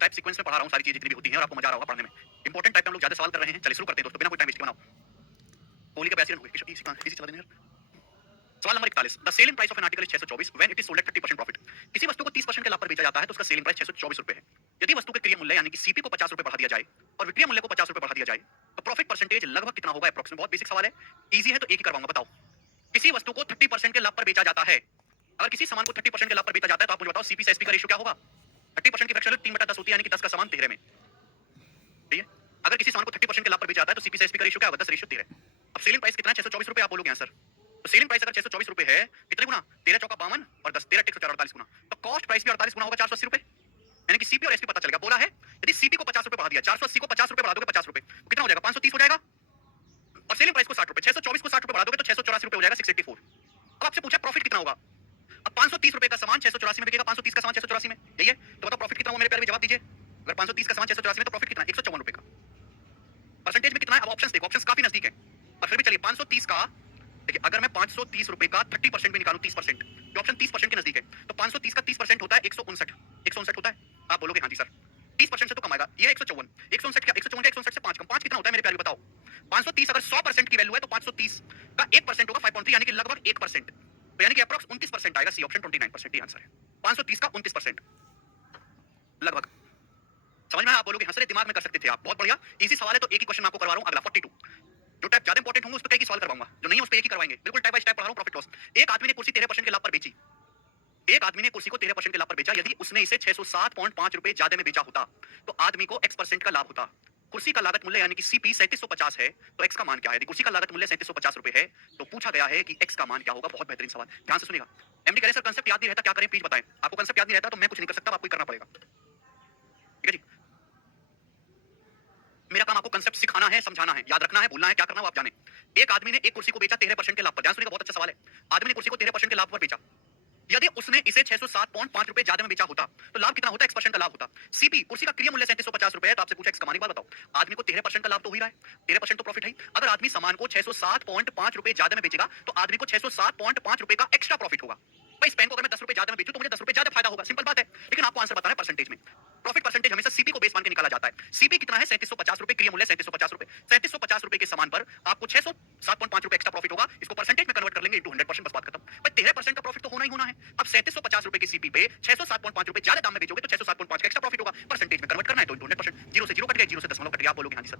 Type sequence में पढ़ा रहा हूँ सारी चीजें जितनी भी होती हैं और आपको मजा आ रहा होगा पढ़ने में। इंपॉर्टेंट टाइप पे हम लोग ज्यादा सवाल कर रहे हैं। चलिए शुरू करते हैं दोस्तों, बिना कोई टाइम वेस्ट के। बनाओ कोहली का बैसियन हो गई, इसी चला देना यार। सवाल number 41, the selling price of an article is 624 when it is sold at 30% profit. किसी वस्तु को 30% के लाभ पर बेचा जाता है तो उसका सेलिंग प्राइस 624 रुपए है। यदि वस्तु के क्रय मूल्य यानी कि सीपी को 50 रुपए बढ़ा दिया जाए और विक्रय मूल्य को 50 रुपए बढ़ा दिया जाए तो प्रॉफिट परसेंटेज लगभग कितना होगा? अप्रॉक्सिमेट। बहुत बेसिक सवाल है, इजी है तो एक ही करवाऊंगा। बताओ, किसी वस्तु को 30% के लाभ पर बेचा जाता है। अगर किसी सामान को 30% के लाभ पर बेचा जाता है तो आप मुझे बताओ सीपी से एसपी का रेशियो क्या होगा? 30% की फ्रैक्शन 3/10 होती है, यानी कि 10 का सामान 13 में। ठीक है, अगर किसी सामान को 30% के लाभ पर बेचा जाता है तो सीपी से एसपी का रेशियो क्या होगा? 10:13। अब सेलिंग प्राइस कितना है? 624 रुपए। आप बोलोगे आंसर। तो सेलिंग प्राइस अगर 624 रुपए है, कितने गुना? 13 चौका 52 और 10 13 104 48 गुना। तो कॉस्ट प्राइस भी 48 गुना होगा, 480 रुपए। यानी कि सीपी और एसपी पता चलेगा। बोला है यदि सीपी को 50 रुपए बढ़ा दिया, 480 को 50 रुपए बढ़ा दोगे 50 रुपए, तो कितना हो जाएगा? 530 हो जाएगा। और सेलिंग प्राइस को 60 रुपए, 624 को 60 रुपए बढ़ा दोगे तो 684 रुपए हो जाएगा, 684। अब आपसे पूछा प्रॉफिट कितना होगा। अब 530 रुपए का सामान 684 में बिकेगा, 530 का सामान 684 में, यही है। तो बताओ प्रॉफिट कितना होगा मेरे प्यारे? जवाब दीजिए। अगर 530 का सामान 684 में तो प्रॉफिट कितना? 154 रुपए का। परसेंटेज में कितना है? अब ऑप्शंस देखो, ऑप्शंस काफी नजदीक है। और फिर भी चलिए 530 का, देखिए अगर मैं 530 रुपए का 30% भी निकालूं, 30%, ये ऑप्शन 30% के नजदीक है। तो 530 का 30% होता है 159, 159 होता है। आप बोलोगे हाँ जी सर 30% से तो कम आएगा। ये 154, 159 क्या? 154 का 159 से 5 कम, 5 कितना होता है मेरे प्यारे? बताओ। 530 अगर 100% की वैल्यू है तो 530 का 1% होगा 5.3, यानी कि लगभग 1%। तो यानी कि अप्रॉक्स 29% आएगा। सी ऑप्शन 29% ही आंसर है। 530 का 29% लगभग। समझ में? आप बोलोगे हाँ सर दिमाग में कर सकते थे आप, बहुत बढ़िया। इसी सवाल है तो एक ही क्वेश्चन आपको करवा रहा हूं, अगला 42। जो टाइप ज्यादा इंपॉर्टेंट होंगे उस पे कई सवाल करवाऊंगा, जो नहीं है उस पे एक ही करवाएंगे। बिल्कुल टाइप बाय टाइप पढ़ा रहा हूं। Profit loss. एक आदमी ने कुर्सी 13% के लाभ पर बेची। एक आदमी ने कुर्सी को 13% के लाभ पर बेचा। यदि उसने इसे 607.5 रुपए ज्यादा में बेचा होता तो आदमी को x% का लाभ होता। कुर्सी का लागत मूल्य यानी कि सीपी 3750 है तो x का मान क्या है? यदि कुर्सी का लागत मूल्य 3750 रुपए है तो पूछा गया है कि x का मान क्या होगा। बहुत बेहतरीन सवाल, ध्यान से सुनिएगा। एमडी कह रहे सर कंसेप्ट याद नहीं रहता, क्या करें प्लीज बताएं। आपको कंसेप्ट याद नहीं रहता तो मैं कुछ नहीं कर सकता, आपको ही करना पड़ेगा। ठीक है जी, मेरा काम आपको कंसेप्ट सिखाना है, समझाना है, याद रखना है, भूलना है, क्या करना है वो आप जाने। एक आदमी ने एक कुर्सी को बेचा 13% के लाभ पर। ध्यान सुनिएगा, बहुत अच्छा सवाल है। आदमी ने कुर्सी को 13% के लाभ पर बेचा। यदि उसने इसे 607.5 रुपए ज्यादा में बेचा होता तो लाभ कितना होता? x% का लाभ होता। सीपी कुर्सी का क्रय मूल्य 3750 रुपए है तो आपसे पूछा x कमाने की बात बताओ। आदमी को 13% का लाभ तो हो ही रहा है, 13% तो प्रॉफिट है। अगर आदमी सामान को 607.5 रुपए ज्यादा में बेचेगा तो आदमी को 607.5 रुपए का एक्स्ट्रा प्रॉफिट होगा। भाई इस पेन को अगर मैं 10 रुपए ज्यादा में बेचूं तो मुझे 10 रुपए ज्यादा फायदा होगा, सिंपल बात है। लेकिन आपको आंसर बताना है परसेंटेज में। प्रॉफिट परसेंटेज हमेशा सीपी को बेस मान के निकाला जाता है। सीपी कितना है? 3750 रुपए, क्रय मूल्य 3750 रुपए। 3750 रुपए के सामान पर आपको 607.5 रुपए एक्स्ट्रा प्रॉफिट होगा। इसको परसेंटेज में कन्वर्ट कर लेंगे इनटू 100%, बस बात खत्म। भाई 13% का प्रॉफिट तो होना ही होना है। अब 3750 रुपए की सीपी पे 607.5 रुपए ज्यादा दाम में बेचोगे तो 607.5 का एक्स्ट्रा प्रॉफिट होगा। परसेंटेज में कन्वर्ट करना है तो 100%। 0 से 0 कट गया, 0 से दशमलव कट गया। आप बोलोगे हाँ जी सर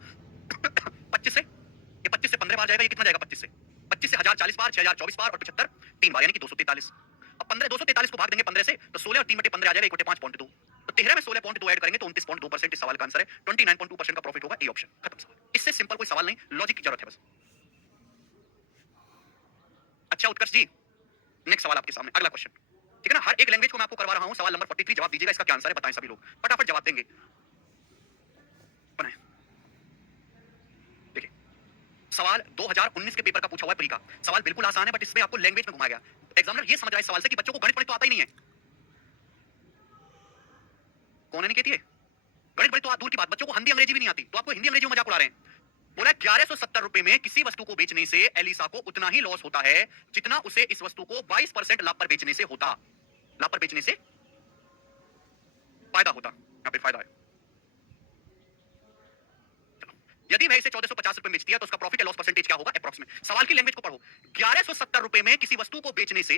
25 से, ये 25 से 15 बार जाएगा, ये कितना जाएगा? 25 से 1000 40 बार, 6000 24 बार और 75 3 बार, यानी कि 243। अब 15 243 को भाग देंगे 15 से तो 16 और 3/15 आ जाएगा, 1/5.2। तो 13 में 16.2 ऐड करेंगे तो 29.2%। इस सवाल का आंसर है 29.2% का प्रॉफिट होगा, ए ऑप्शन। खत्म सवाल। इससे सिंपल कोई सवाल नहीं, लॉजिक की जरूरत है बस। अच्छा उत्कर्ष जी, नेक्स्ट सवाल आपके सामने, अगला क्वेश्चन। ठीक है ना, हर एक लैंग्वेज को मैं आपको करवा रहा हूं। सवाल नंबर 43 जवाब दीजिएगा, इसका क्या आंसर है बताएं सभी लोग, फटाफट जवाब देंगे। बनाएं। देखिए सवाल 2019 के पेपर का पूछा हुआ है प्री का। सवाल बिल्कुल आसान है बट इसमें आपको लैंग्वेज में घुमाया गया। एग्जामिनर ये समझ रहा है सवाल से कि बच्चों को गणित तो आता ही नहीं है। कौन है नहीं कहती है गणित बड़ी तो दूर की बात, बच्चों को हिंदी अंग्रेजी भी नहीं आती तो आपको हिंदी अंग्रेजी में मजाक उड़ा रहे हैं। बोला 1170 रुपए में किसी वस्तु को बेचने से एलिसा को उतना ही लॉस होता है जितना उसे इस वस्तु को 22% लाभ पर बेचने से होता। लाभ पर बेचने से फायदा होता, यहाँ पे फायदा है। यदि वह इसे 1450 रुपए में बेचती है तो उसका प्रॉफिट या लॉस परसेंटेज क्या होगा अप्रॉक्सिमेट। सवाल की लैंग्वेज को पढ़ो। 1170 रुपए में किसी वस्तु को बेचने से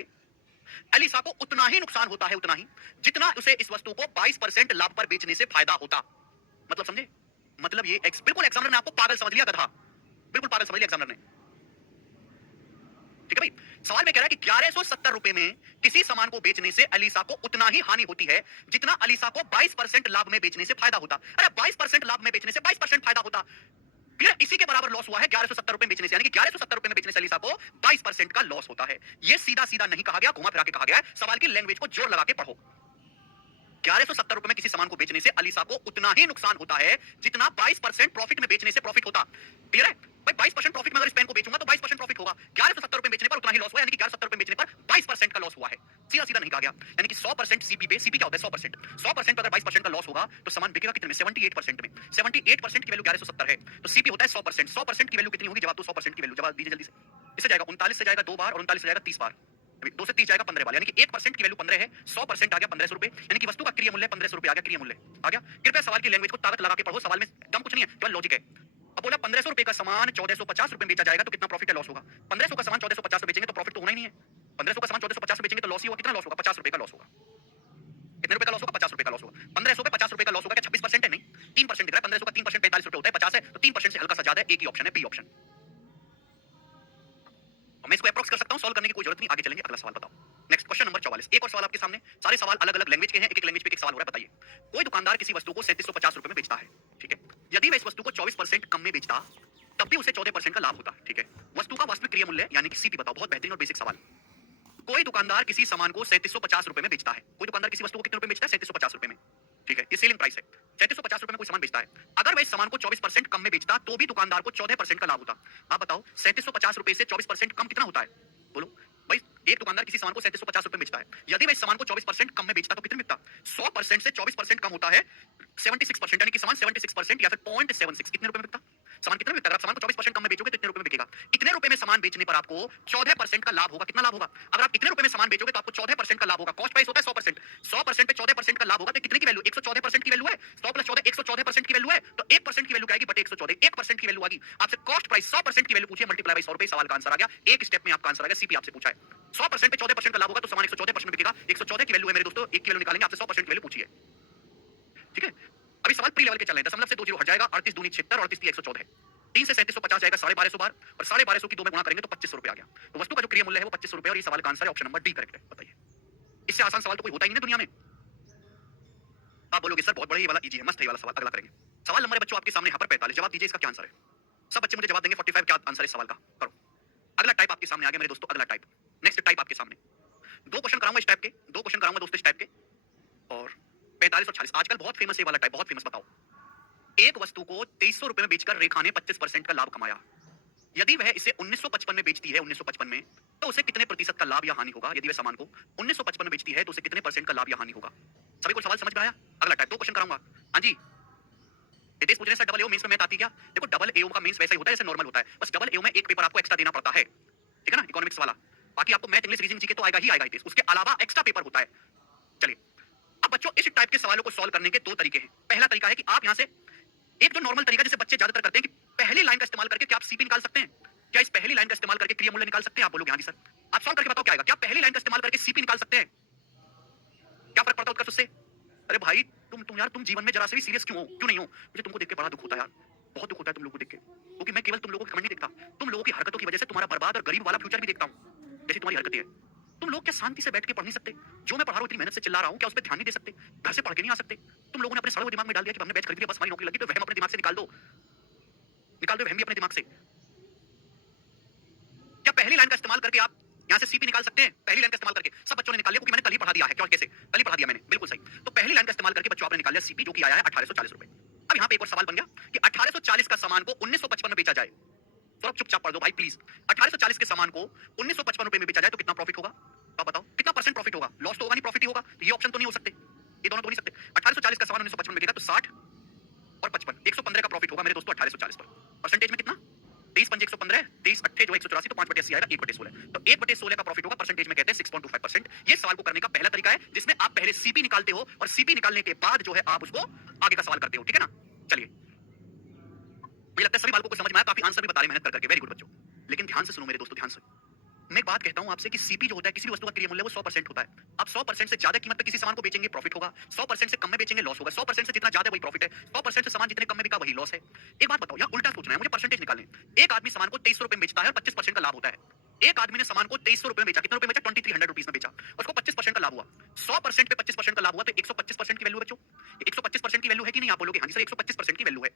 एलिसा को उतना ही नुकसान होता है, उतना ही जितना उसे इस वस्तु को 22% लाभ पर बेचने से फायदा होता। मतलब समझे? मतलब ये बिल्कुल एग्जामिनर ने आपको पागल समझ लिया, गधा, बिल्कुल पागल समझ लिया एग्जामिनर ने। ठीक है भाई, सवाल में कह रहा है कि 1170 रुपए में किसी सामान को बेचने से अलीसा को उतना ही हानि होती है जितना अलीसा को 22% लाभ में बेचने से फायदा होता। अरे 22% लाभ में बेचने से 22% फायदा होता, क्लियर? इसी के बराबर लॉस हुआ है 1170 रुपए बेचने से, यानी कि 1170 रुपए में बेचने से अलीसा को 22% का लॉस होता है। यह सीधा सीधा नहीं कहा गया, घुमा फिरा के कहा गया है। सवाल की लैंग्वेज को जोर लगा के पढ़ो। 1170 रुपए में किसी सामान को बेचने से अलीसा को उतना ही नुकसान होता है जितना 22% प्रॉफिट में बेचने से प्रॉफिट होता। क्लियर है भाई? 22% प्रॉफिट में अगर इस पेन को बेचूंगा तो 22% प्रॉफिट होगा। 1170 रुपए बेचने पर उतना ही लॉस हुआ, यानी कि 1170 रुपए बेचने पर 22% का लॉस हुआ है। सीधा सीधा नहीं कहा गया, यानी कि 100% सीपी पे, सीपी क्या होता है? 100%। 100% पर अगर 22% का लॉस होगा तो सामान बिकेगा कितने में? 78% में। 78% की वैल्यू 1170 है तो सीपी होता है 100%। 100% की वैल्यू कितनी होगी? जवाब तो 100% की वैल्यू, जवाब दीजिए जल्दी से। इससे जाएगा 39 से जाएगा 2 बार और 39 से जाएगा 30 बार, 2 से 30 जाएगा 15 वाला, यानी कि 1% की वैल्यू 15 है, 100% आ गया 1500 रुपए, यानी कि वस्तु का क्रिया मूल्य 1500 रुपए आ गया, क्रिया मूल्य आ गया। कृपया सवाल की लैंग्वेज को ताकत लगा के पढ़ो, सवाल में दम कुछ नहीं है, केवल लॉजिक है। अब बोला 1500 रुपए का सामान 1450 रुपए में बेचा जाएगा तो कितना प्रॉफिट है, लॉस होगा। 1500 का सामान 1450 में बेचेंगे तो प्रॉफिट तो होना ही नहीं है। 1500 का सामान 1450 में बेचेंगे तो लॉस ही होगा। कितना लॉस होगा, 50 रुपए का लॉस होगा। कितने रुपए का लॉस होगा, 50 रुपए का लॉस होगा। 1500 पे 50 रुपए का लॉस होगा, क्या 26% है, नहीं 3% दिख रहा है। 1500 का 3% 45 रुपए होता है, 50 है तो 3% से हल्का सा ज्यादा है, एक ही ऑप्शन है, बी ऑप्शन। मैं इसको अप्रोक्स कर सकता हूं, सॉल्व करने की कोई जरूरत नहीं। आगे चलेंगे, अगला सवाल बताओ। Next question number 44। एक और सवाल आपके सामने, सारे सवाल अलग अलग लैंग्वेज के हैं, एक एक लैंग्वेज पे एक सवाल हो रहा है। बताइए, कोई दुकानदार किसी वस्तु को 3750 रुपए में बेचता है, ठीक है। यदि वह इस वस्तु को 24% कम में बेचता तब भी उसे 14% का लाभ होता, ठीक है। वस्तु का वास्तविक क्रिया मूल्य यानी कि सीपी बताओ। बहुत बेहतरीन और बेसिक सवाल। कोई दुकानदार किसी सामान को 3750 रुपए में बेचता है। कोई दुकानदार किसी वस्तु को कितने रुपए में बेचता है, 3750 रुपए में, ठीक है। ये सेलिंग प्राइस है, 3750 रुपए में कोई सामान बेचता है। अगर वह इस सामान को 24% कम में बेचता तो भी दुकानदार को 14% का लाभ होता। आप बताओ 3750 रुपए से 24% कम कितना होता है, बोलो भाई। एक दुकानदार किसी सामान को 3750 रुपए में बेचता है, यदि वह इस सामान को 24% कम में बेचता तो कितने में बिकता। 100% से 24% कम होता है 76%, यानी कि सामान 76% या फिर 0.76 कितने रुपए में बिकता। सामान कितने में बिकता, अगर आप सामान को 24% कम में बेचोगे तो इतने रुपए में बिकेगा। इतने रुपए में सामान बेचने पर आपको 14% का लाभ होगा। कितना लाभ होगा, अगर आप इतने रुपए में सामान बेचोगे तो आपको 14% का लाभ होगा। कॉस्ट प्राइस होता है 100%, 100% पे 14% का लाभ होगा तो कितने की वैल्यू, 114% की वैल्यू है। 100 प्लस 14 114% की वैल्यू है, तो 1% की वैल्यू क्या आएगी, बटे 114, 1% की वैल्यू आ गई। आपसे कॉस्ट प्राइस 100% की वैल्यू पूछिए, मल्टीप्लाई बाय 100 रुपए, सवाल का आंसर आ गया। एक स्टेप में आपका आंसर आ गया, सीपी आपसे पूछा है। 100% पे 14% का लाभ होगा तो सामान 114% में बिकेगा। 114 की वैल्यू है मेरे दोस्तों, एक की वैल्यू निकालेंगे, आपसे 100% की वैल्यू पूछिए, ठीक है। अभी सवाल प्री लेवल के चल रहे हैं। दशमलव से 20 हट जाएगा, 38 दूनी 76 और 38 114 है। 3 से 3750 जाएगा 1250 बार, और 1250 की 2 में गुणा करेंगे तो 2500 रुपए आ गया। तो वस्तु का जो क्रिया मूल्य है वो 2500 रुपए, और ये सवाल का आंसर है ऑप्शन नंबर डी करेक्ट है। बताइए, इससे आसान सवाल तो कोई होता ही नहीं है दुनिया में। आप बोलोगे सर बहुत बड़ा, ये वाला इजी है, मस्त है ये वाला सवाल। अगला करेंगे। सवाल नंबर है बच्चों आपके सामने यहाँ पर 45। जवाब दीजिए, इसका क्या आंसर है। सब बच्चे मुझे जवाब देंगे 45 क्या आंसर है इस सवाल का, करो। अगला टाइप आपके सामने आ गया मेरे दोस्तों, अगला टाइप, नेक्स्ट टाइप आपके सामने। दो क्वेश्चन कराऊंगा इस टाइप के, दो क्वेश्चन कराऊंगा दोस्तों इस टाइप के, और 45 और 46 आजकल बहुत फेमस है वाला टाइप, बहुत फेमस। बताओ, एक वस्तु को 2300 रुपए में बेचकर रेखा ने 25% का लाभ कमाया। यदि वह इसे 1955 में बेचती है, 1955 में, तो उसे कितने प्रतिशत का लाभ या हानि होगा। यदि वह सामान को 1955 में बेचती है तो उसे कितने परसेंट का लाभ या हानि होगा। सभी को सवाल समझ में आया। अगला टाइप, दो क्वेश्चन कराऊंगा। हाँ जी, रितेश पूछ रहे हैं सर डबल एओ मेंस में मैथ आती क्या। देखो डबल एओ का मेंस वैसा ही होता है जैसे नॉर्मल होता है, बस डबल एओ में एक पेपर आपको एक्स्ट्रा देना पड़ता है, ठीक है ना, इकोनॉमिक्स वाला। बाकी आपको मैथ इंग्लिश रीजनिंग जीके तो आएगा ही आएगा रितेश, उसके अलावा एक्स्ट्रा पेपर होता है। चलिए, अब बच्चों इस टाइप के सवालों को सॉल्व करने के दो तरीके हैं। पहला तरीका है कि आप यहां से एक जो नॉर्मल तरीका जिसे बच्चे ज्यादातर करते हैं कि पहली लाइन का इस्तेमाल करके क्या आप सीपी निकाल सकते हैं। क्या इस पहली लाइन का इस्तेमाल करके क्रिया मूल्य निकाल सकते हैं। आप बोलोगे हाँ जी सर। आप सॉल्व करके बताओ क्या आएगा। क्या पहली लाइन का इस्तेमाल करके सीपी निकाल सकते हैं। क्या फर्क पड़ता है उत्कर्ष उससे। अरे भाई तुम यार तुम जीवन में जरा से भी सीरियस क्यों हो, क्यों नहीं हो। मुझे तुमको देख के बड़ा दुख होता है यार, बहुत दुख होता है तुम लोगों को देख के, क्योंकि मैं केवल तुम लोगों की कमेंट नहीं देखता, तुम लोगों की हरकतों की वजह से तुम्हारा बर्बाद और गरीब वाला फ्यूचर भी देखता हूँ। जैसी तुम्हारी हरकतें हैं, तुम लोग क्या शांति से बैठ के पढ़ नहीं सकते। जो मैं पढ़ा रहा हूँ इतनी मेहनत से चिल्ला रहा हूँ, क्या उस पर ध्यान नहीं दे सकते। घर से पढ़ के नहीं आ सकते। तुम लोगों ने अपने सड़े हुए दिमाग में डाल दिया कि हमने बैच खरीद लिया बस हमारी नौकरी लगी, तो वहम अपने दिमाग से निकाल दो, निकाल दो वहम भी अपने दिमाग से। क्या पहली लाइन का इस्तेमाल करके आप यहां से सीपी निकाल सकते हैं। पहली लाइन का इस्तेमाल करके सब बच्चों ने निकाल लिया, क्योंकि मैंने कल ही पढ़ा दिया है। क्यों कैसे, कल ही पढ़ा दिया मैंने, बिल्कुल सही। तो पहली लाइन का इस्तेमाल करके बच्चों आपने निकाल लिया सीपी, जो कि आया है 1840 रुपए। अब यहाँ पे एक और सवाल बन गया कि 1840 का सामान को 1955 में बेचा जाए। तो अब चुपचाप पढ़ दो भाई प्लीज। 1840 के सामान को 1955 रुपए में बेचा जाए तो कितना प्रॉफिट होगा। आप बताओ कितना परसेंट प्रॉफिट होगा। लॉस तो होगा नहीं, प्रॉफिट ही होगा। ये ऑप्शन तो नहीं हो सकते, ये दोनों तो नहीं सकते। 1840 का सामान 1955 में बिकेगा तो 60 और 55 115 का प्रॉफिट होगा मेरे दोस्तों 1840 पर। परसेंटेज में कितना, 23 पंजे 115, 23 अट्ठे जो 184, तो 5/80 आएगा, 1/16। तो 1/16 का प्रॉफिट होगा, परसेंटेज में कहते हैं 6.25%। ये सवाल को करने का पहला तरीका है, जिसमें आप पहले सीपी निकालते हो और सीपी निकालने के बाद जो है आप उसको आगे का सवाल करते हो, ठीक है ना। चलिए, मुझे लगता है सभी बालकों को समझ में आया, काफी आंसर भी बता रहे मेहनत करके, वेरी गुड बच्चों। लेकिन ध्यान से सुनो मेरे दोस्तों, ध्यान से। मैं एक बात कहता हूं आपसे कि सीपी जो होता है किसी भी वस्तु का क्रिया मूल्य वो 100% होता है। आप 100% से ज्यादा कीमत पे किसी सामान को बेचेंगे प्रॉफिट होगा, 100% से कम में बेचेंगे लॉस होगा। 100% से जितना ज्यादा वही प्रॉफिट है, 100% से सामान जितने कम में बिका वही लॉस है। एक बात बताओ, यहाँ उल्टा सोचना है मुझे, परसेंटेज निकालने। एक आदमी सामान को 2300 रुपए में बेचता है और 25% का लाभ होता है। एक आदमी ने सामान को 2300 रुपए में बेचा, कितने रुपए में बेचा, 2300 रुपीस में बेचा, उसको 25% का लाभ हुआ। 100% पे 25% का लाभ हुआ तो 125% की वैल्यू बच्चों, 125% की वैल्यू है कि नहीं। आप बोलोगे हाँ जी सर 125% की वैल्यू है।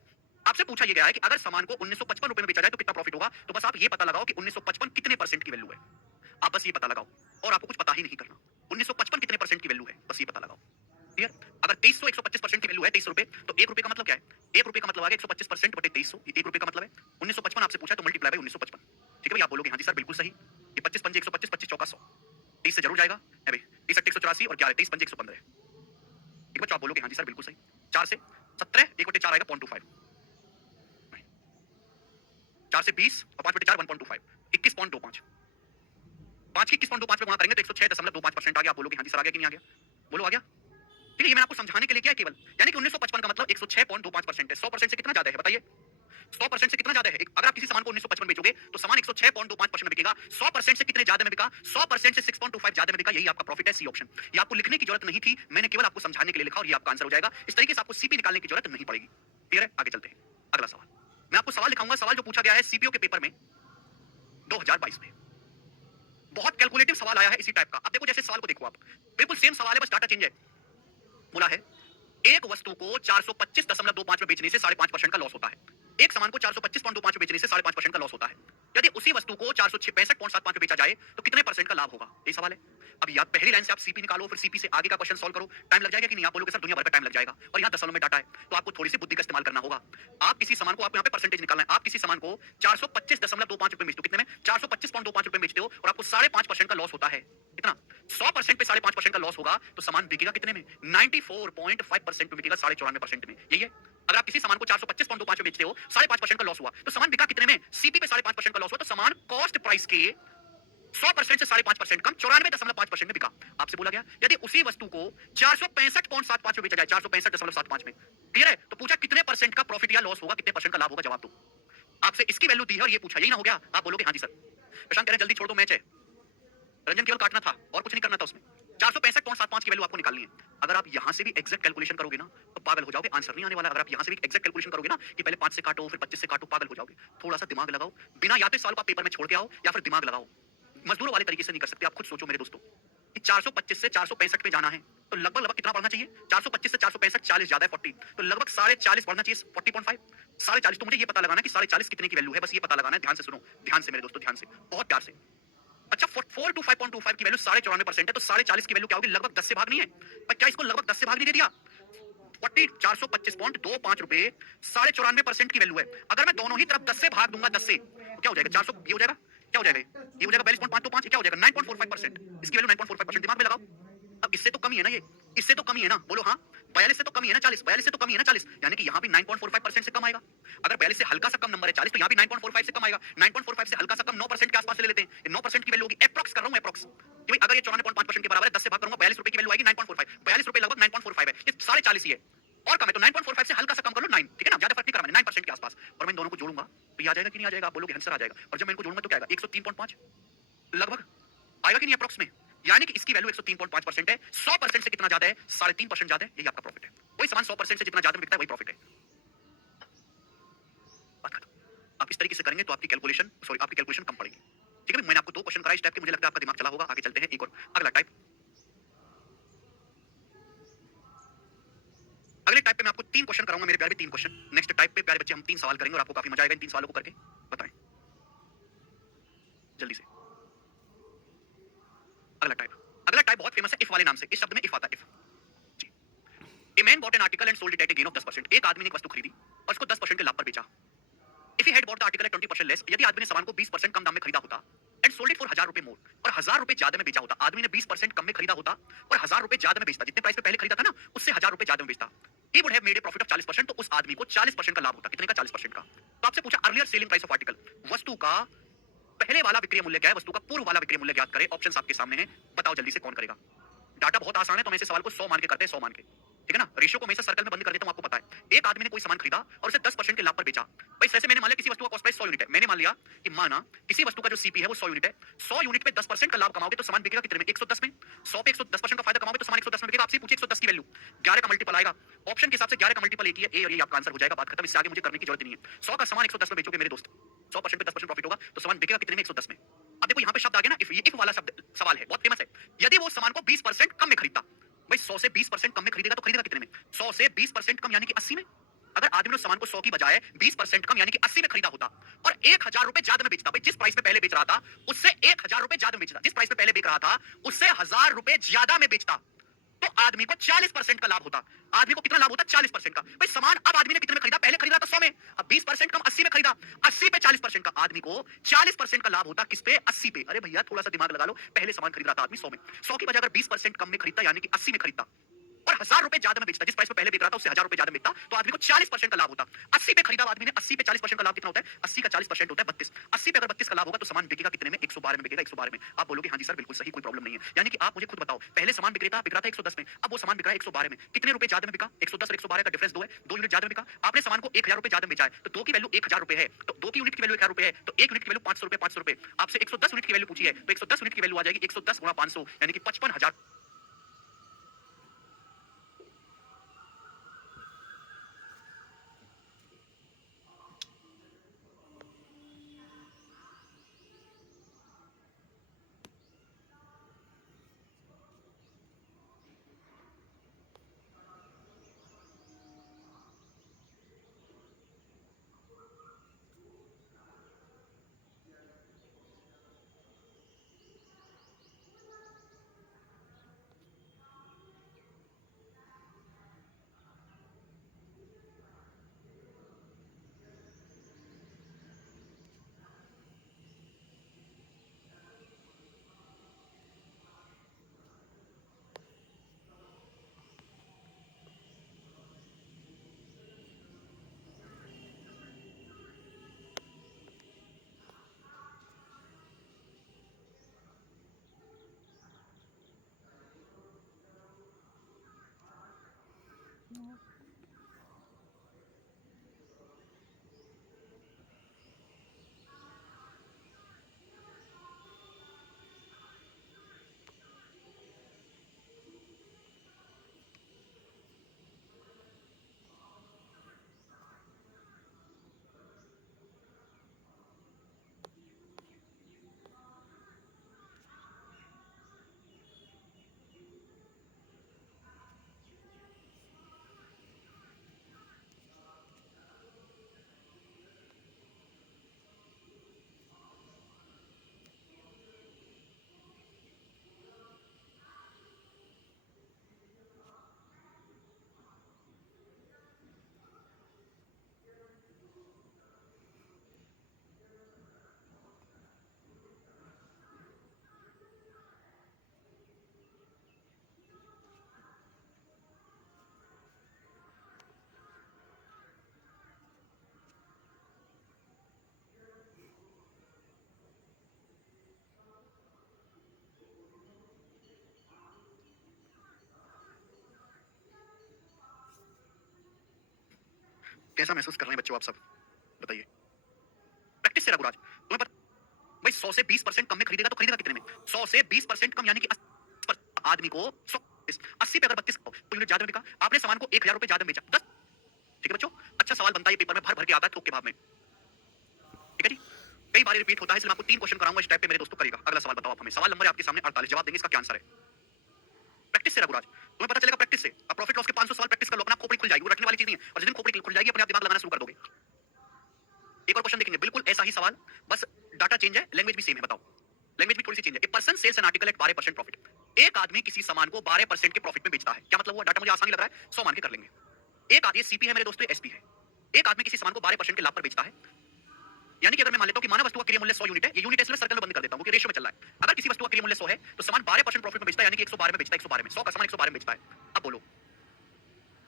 आपसे पूछा ये गया है कि अगर सामान को 1955 रुपए में बेचा जाए तो कितना प्रॉफिट होगा। तो बस आप ये पता लगाओ कि 1955 कितने परसेंट की वैल्यू है। आप बस ये पता लगाओ, और आपको कुछ पता ही नहीं करना। 1955 कितने परसेंट की वैल्यू है, बस ये पता लगाओ। क्लियर। अगर 2300 125% की वैल्यू है 2300 रुपए, तो 1 रुपए का मतलब क्या है, 1 रुपए का मतलब आ गया 125% बटे 2300, 1 रुपए का मतलब है 1955 आपसे पूछा तो मल्टीप्लाई बाय 1955, ठीक है भाई। आप बोलोगे हाँ जी सर बिल्कुल सही। ये 25 पंजे 125, 25 चौका 100, 30 से जरूर जाएगा है भाई। 30 अट्ठे 184 और 11 23 पंजे 115, ठीक बच्चों। आप बोलोगे हाँ जी सर बिल्कुल सही। 4 से 17 1 बटे 4 आएगा 0.25, 4 से 20 और 5 बटे 4 1.25, 21.25, 5 की 21.25 पे गुणा करेंगे तो 106.25% आ गया। आप बोलोगे हाँ जी सर आ गया कि नहीं आ गया? बोलो आ गया? ठीक है, ये मैंने आपको समझाने के लिए किया है केवल। यानी कि 1955 का मतलब 106.25% है। 100% से कितना ज्यादा है बताइए? 100% से कितना ज्यादा है? अगर आप किसी सामान को 1955 बेचोगे तो सामान 106.25% में बिकेगा। 100% से कितने ज्यादा में बिका? 100% से 6.25 ज्यादा में बिका। यही आपका प्रॉफिट है, सी ऑप्शन। ये आपको लिखने की जरूरत नहीं थी, मैंने केवल आपको समझाने के लिए लिखा और ये आपका आंसर हो जाएगा। इस तरीके से आपको सीपी निकालने की जरूरत नहीं पड़ेगी। क्लियर है? आगे चलते हैं। अगला सवाल मैं आपको सवाल दिखाऊंगा। सवाल जो पूछा गया है सीपीओ के पेपर में 2022 में, बहुत कैलकुलेटिव सवाल आया है इसी टाइप का। अब देखो जैसे सवाल को देखो आप, बिल्कुल सेम सवाल है, बस डाटा चेंज है। बोला है एक वस्तु को 425.25 में बेचने से 5.5% का लॉस होता है। एक सामान को 425.25 में बेचने से 5.5% का लॉस होता है। यदि उसी वस्तु को 465.75 में बेचा जाए तो कितने परसेंट का लाभ होगा? यही सवाल है। अब यार पहली लाइन से आप सीपी निकालो, फिर सीपी से आगे का क्वेश्चन सॉल्व करो। टाइम लग जाएगा कि नहीं? आप बोलोगे सर दुनिया भर का टाइम लग जाएगा और यहाँ 10 सालों में डाटा है, तो आपको थोड़ी सी बुद्धि का इस्तेमाल करना होगा। आप किसी सामान को, आपको यहाँ पे परसेंटेज निकालना है। आप किसी सामान को 425.25 रुपए बेचते हो, कितने में? 425.25 रुपए बेचते हो और आपको 5.5% का लॉस होता है। कितना? 100% पे 5.5% का लॉस होगा तो सामान बिकेगा कितने में? 94.5% में बिकेगा, 94.5% में। यही है। अगर आप किसी सामान को 425.25 में बेचते हो, 5.5% का लॉस हुआ तो सामान बिका कितने में? सीपी पे 5.5% का लॉस हुआ तो सामान कॉस्ट प्राइस के 100% से 5.5% कम 94.5% में बिका। आपसे बोला गया यदि उसी वस्तु को 465.75 में बेचा जाए, 465.75 में, क्लियर है? तो पूछा कितने परसेंट का प्रॉफिट या लॉस होगा, कितने परसेंट का लाभ होगा? जवाब दो। आपसे इसकी वैल्यू दी है और ये पूछा, यही ना हो गया? आप बोलोगे हाँ जी सर। प्रशांत कह रहे जल्दी छोड़ दो, मैच है। रंजन केवल काटना था और कुछ नहीं करना था उसमें। 465.75 की वैल्यू आपको निकालनी है। अगर आप यहां से भी एग्जैक्ट कैलकुलेशन करोगे ना तो पागल हो जाओगे, आंसर नहीं आने वाला। अगर आप यहां से भी एग्जैक्ट कैलकुलेशन करोगे ना कि पहले 5 से काटो फिर 25 से काटो, पागल हो जाओगे। थोड़ा सा दिमाग लगाओ, बिना या तो सवाल को आप पेपर में छोड़ के आओ या फिर दिमाग लगाओ। मजदूरों वाले तरीके से नहीं कर सकते। आप खुद सोचो मेरे दोस्तों कि 425 से 465 पे जाना है तो लगभग लगभग कितना बढ़ना चाहिए? 425 से 465 40 ज्यादा है, 40, तो लगभग 40.5 बढ़ना चाहिए, 40.5, 40.5। तो मुझे ये पता लगाना है कि 40.5 कितने की वैल्यू है, बस ये पता लगाना है। ध्यान से सुनो, ध्यान से मेरे दोस्तों, ध्यान से, बहुत प्यार से। अच्छा 4 टू 5.25 की वैल्यू 94% है तो 40.5 की वैल्यू क्या होगी? लगभग 10 से भाग नहीं है? पर क्या इसको लगभग 10 से भाग नहीं दे दिया? 425.25 रुपए 94.5% की वैल्यू है। अगर मैं दोनों ही तरफ 10 से भाग दूंगा, 10 से तो क्या हो जाएगा? 400, ये हो जाएगा, क्या हो जाएगा? ये हो जाएगा 42.5, क्या हो जाएगा? 9.45%। इसकी वैल्यू 9.45%, दिमाग में लगाओ। अब इससे तो कमी है ना, ये इससे तो कमी है ना, बोलो हाँ। 42 से तो कमी है ना 40, 42 से तो कमी है ना 40, यानी कि यहाँ भी 9.45% से कम आएगा। अगर 42 से हल्का सा कम नंबर है 40 तो यहाँ भी 9.45 से कम आएगा। 9.45 से हल्का सा कम 9% के आसपास ले लेते हैं। 9% की वैल्यू होगी, एप्रोक्स कर रहा हूँ, एप्रोक्स कि भाई अगर ये 94.5% के बराबर है, 10 से भाग करूंगा 42 रुपए की वैल्यू आएगी 9.45। 42 रुपए लगभग 9.45 है, ये 40.5 ही है और कम है, तो 9.45 से हल्का सा कम कर लो 9, ठीक है ना? ज्यादा फर्क नहीं कर रहा मैंने, 9% के आसपास। और मैं इन दोनों को जोड़ूंगा तो ये आ जाएगा कि नहीं आ जाएगा? आप बोलोगे आंसर आ जाएगा। और जब मैं इनको जोड़ूंगा तो क्या आएगा? 103.5 लगभग आएगा कि नहीं अप्रोक्स में? यानी कि इसकी वैल्यू 103.5% है। 100% से कितना ज्यादा है? 3.5% ज्यादा है। यही आपका प्रॉफिट है। वही सामान 100% से जितना ज्यादा बिकता है वही प्रॉफिट है। बात खत्म। आप इस तरीके से करेंगे तो आपकी कैलकुलेशन कम पड़ेगी। ठीक है, मैंने आपको 2 क्वेश्चन कराए इस टाइप के, मुझे लगता है आपका दिमाग चला होगा। आगे चलते हैं, एक और अगला टाइप। अगले टाइप पे मैं आपको 3 क्वेश्चन कराऊंगा मेरे प्यारे, 3 क्वेश्चन। नेक्स्ट टाइप पे प्यारे बच्चे हम 3 सवाल करेंगे और आपको काफी मजा आएगा इन 3 सवालों को करके। बताएं जल्दी से। अगला टाइप बहुत फेमस है, इफ वाले नाम से। इस शब्द में इफ आता है, इफ। जी। A man bought an article and sold it at a gain of 10%। एक आदमी ने एक वस्तु खरीदी और उसको 10% के लाभ पर बेचा। If he had bought the article at 20% less, यदि आदमी ने सामान को 20% कम दाम में खरीदा होता एंड सोल्ड इट फॉर 1000 रुपए मोर, और 1000 रुपए ज्यादा में बेचा होता। आदमी ने 20% कम में खरीदा होता और 1000 रुपए ज्यादा में बेचता, जितने प्राइस पे पहले खरीदा था ना उससे 1000 रुपए ज्यादा में बेचता। He would have made a profit of 40%, तो उस आदमी को 40% का लाभ होता। कितने का? 40% का। तो आपसे पूछा earlier selling price of article, वस्तु का पहले वाला विक्रय मूल्य क्या है, वस्तु का पूर्व वाला विक्रय मूल्य ज्ञात करें। ऑप्शंस आपके सामने हैं, बताओ जल्दी से कौन करेगा। डाटा बहुत आसान है तो मैं इसे सवाल को 100 मान के करते हैं, 100 मान के, ठीक है ना? रेशियो को मैं इसे सर्कल में बंद कर देता हूं, आपको पता है। एक आदमी ने कोई सामान खरीदा और उसे 10% के लाभ पर बेचा। भाई जैसे मैंने मान लिया किसी वस्तु का कॉस्ट प्राइस 100 यूनिट है, मैंने मान लिया कि माना किसी वस्तु का जो सीपी है वो 100 यूनिट है। 100 यूनिट पे 10% का लाभ कमाओगे तो सामान बिकेगा कितने में? 110 में। 100 पे 110% का फायदा कमाओगे तो सामान 110 में बिकेगा। आपसे पूछे 110 की वैल्यू, 11 का मल्टीपल आएगा। ऑप्शन के हिसाब से 11 का मल्टीपल एक ही है, ए, और ये आपका आंसर हो जाएगा। बात खत्म, इससे आगे मुझे करने की जरूरत नहीं है। 100 का सामान 110 में बेचोगे मेरे दोस्त, 100% पे 10% प्रॉफिट होगा तो सामान बिकेगा कितने में? 110 में। अब देखो यहाँ पे शब्द आ गया ना, इफ वाला शब्द सवाल है, बहुत फेमस है। यदि वो सामान को 20% कम में खरीदता, भाई 100 से 20% कम में खरीदेगा तो खरीदेगा कितने में? 100 से 20% कम यानी कि 80 में। अगर आदमी ने सामान को 100 की बजाय 20% कम यानी कि 80 में खरीदा होता और 1000 रुपए ज्यादा में बेचता, भाई जिस प्राइस पे पहले बेच रहा था उससे 1000 रुपए ज्यादा में बेचता, जिस प्राइस पे पहले बेच रहा था उससे 1000 रुपए ज्यादा में बेचता, तो आदमी को 40% का लाभ होता। आदमी को कितना लाभ होता? 40% का। भाई सामान अब आदमी ने कितने में खरीदा? पहले खरीदा था 100 में, अब 20% कम 80 में खरीदा, 80 पे 40% का। आदमी को 40% का लाभ होता, किस पे? 80 पे। अरे भैया थोड़ा सा दिमाग लगा लो, पहले सामान खरीद रहा था आदमी 100 में, 100 की बजाय अगर 20% कम में खरीदता यानी कि 80 में खरीदता और ₹1000 ज्यादा में बेचता, जिस प्राइस पे पहले बिक रहा था उससे ₹1000 ज्यादा बिकता, तो आदमी को 40% का लाभ होता। 80 पे खरीदा आदमी ने, 80 पे 40% का लाभ कितना होता है? 80 का 40% होता है 32। 80 पे अगर 32 का लाभ होगा तो सामान बिकेगा कितने में? 112 में बिकेगा, 112 में। आप बोलोगे हाँ जी सर बिल्कुल सही, कोई प्रॉब्लम नहीं है। यानी कि आप मुझे खुद बताओ, पहले सामान बिक रहा था 110 में, अब वो सामान बिक रहा है 112 में, कितने रुपए ज्यादा में बिका? 110 और 112 का डिफरेंस 2 है, 2 यूनिट ज्यादा में बिका। आपने सामान को ₹1000 ज्यादा में बेचा है, तो 2 की वैल्यू ₹1000 है, तो 2 की यूनिट की वैल्यू ₹1000 है, तो 1 यूनिट की वैल्यू ₹500, ₹500। आपसे 110 यूनिट की वैल्यू पूछी है, तो 110 यूनिट की वैल्यू आ जाएगी 110 गुणा 500 यानी कि 55,000। कैसा महसूस कर रहे हैं बच्चों आप सब? बताइए। प्रैक्टिस से रघुराज, तुम्हें पता भाई 100 से 20% कम में खरीदेगा तो खरीदेगा कितने में? 100 से 20% कम यानी कि 80% आदमी को 100 80 पे अगर 32 तो यूनिट ज्यादा में बिका, आपने सामान को ₹1000 ज्यादा में बेचा 10। ठीक है बच्चों, अच्छा सवाल बनता है ये पेपर में, भर भर के आता है थोक के भाव में। ठीक है जी, कई बार रिपीट होता है इसलिए मैं आपको 3 क्वेश्चन कराऊंगा इस टाइप पे मेरे दोस्तों करेगा। अगला सवाल बताओ आप हमें, सवाल नंबर है आपके सामने 48, जवाब देंगे इसका क्या आंसर है? प्रैक्टिस से रघुराज, तुम्हें पता चलेगा प्रैक्टिस से। अब प्रॉफिट लॉस के 500 सवाल प्रैक्टिस कर लो, अपना खोपड़ी खुल जाएगी, वो रटने वाली चीज नहीं है, और जिस दिन खोपड़ी खुल जाएगी अपने आप दिमाग लगाना शुरू कर दोगे। एक और क्वेश्चन देखेंगे, बिल्कुल ऐसा ही सवाल, बस डाटा चेंज है, लैंग्वेज भी सेम है। बताओ, लैंग्वेज भी थोड़ी सी चेंज है। A person sells an article at 12% profit. एक आदमी किसी सामान को 12% के प्रॉफिट में बेचता है, क्या मतलब हुआ? डाटा मुझे आसान ही लग रहा है, 100 मान के कर लेंगे। एक आदमी सीपी है मेरे दोस्तों, एसपी है। एक आदमी किसी सामान को 12% के लाभ पर बेचता है, यानी कि अगर मैं मान लेता हूं कि मानव वस्तु का क्रिया मूल्य 100 यूनिट है, ये यूनिट इसलिए सर्कल में बंद कर देता हूं क्योंकि रेशियो में चल रहा है। अगर किसी वस्तु का क्रिया मूल्य 100 है तो सामान 12% प्रॉफिट में बेचता है, यानी कि 112 में बेचता है, 112 में 100 का सामान 112 में बेचता है। अब बोलो,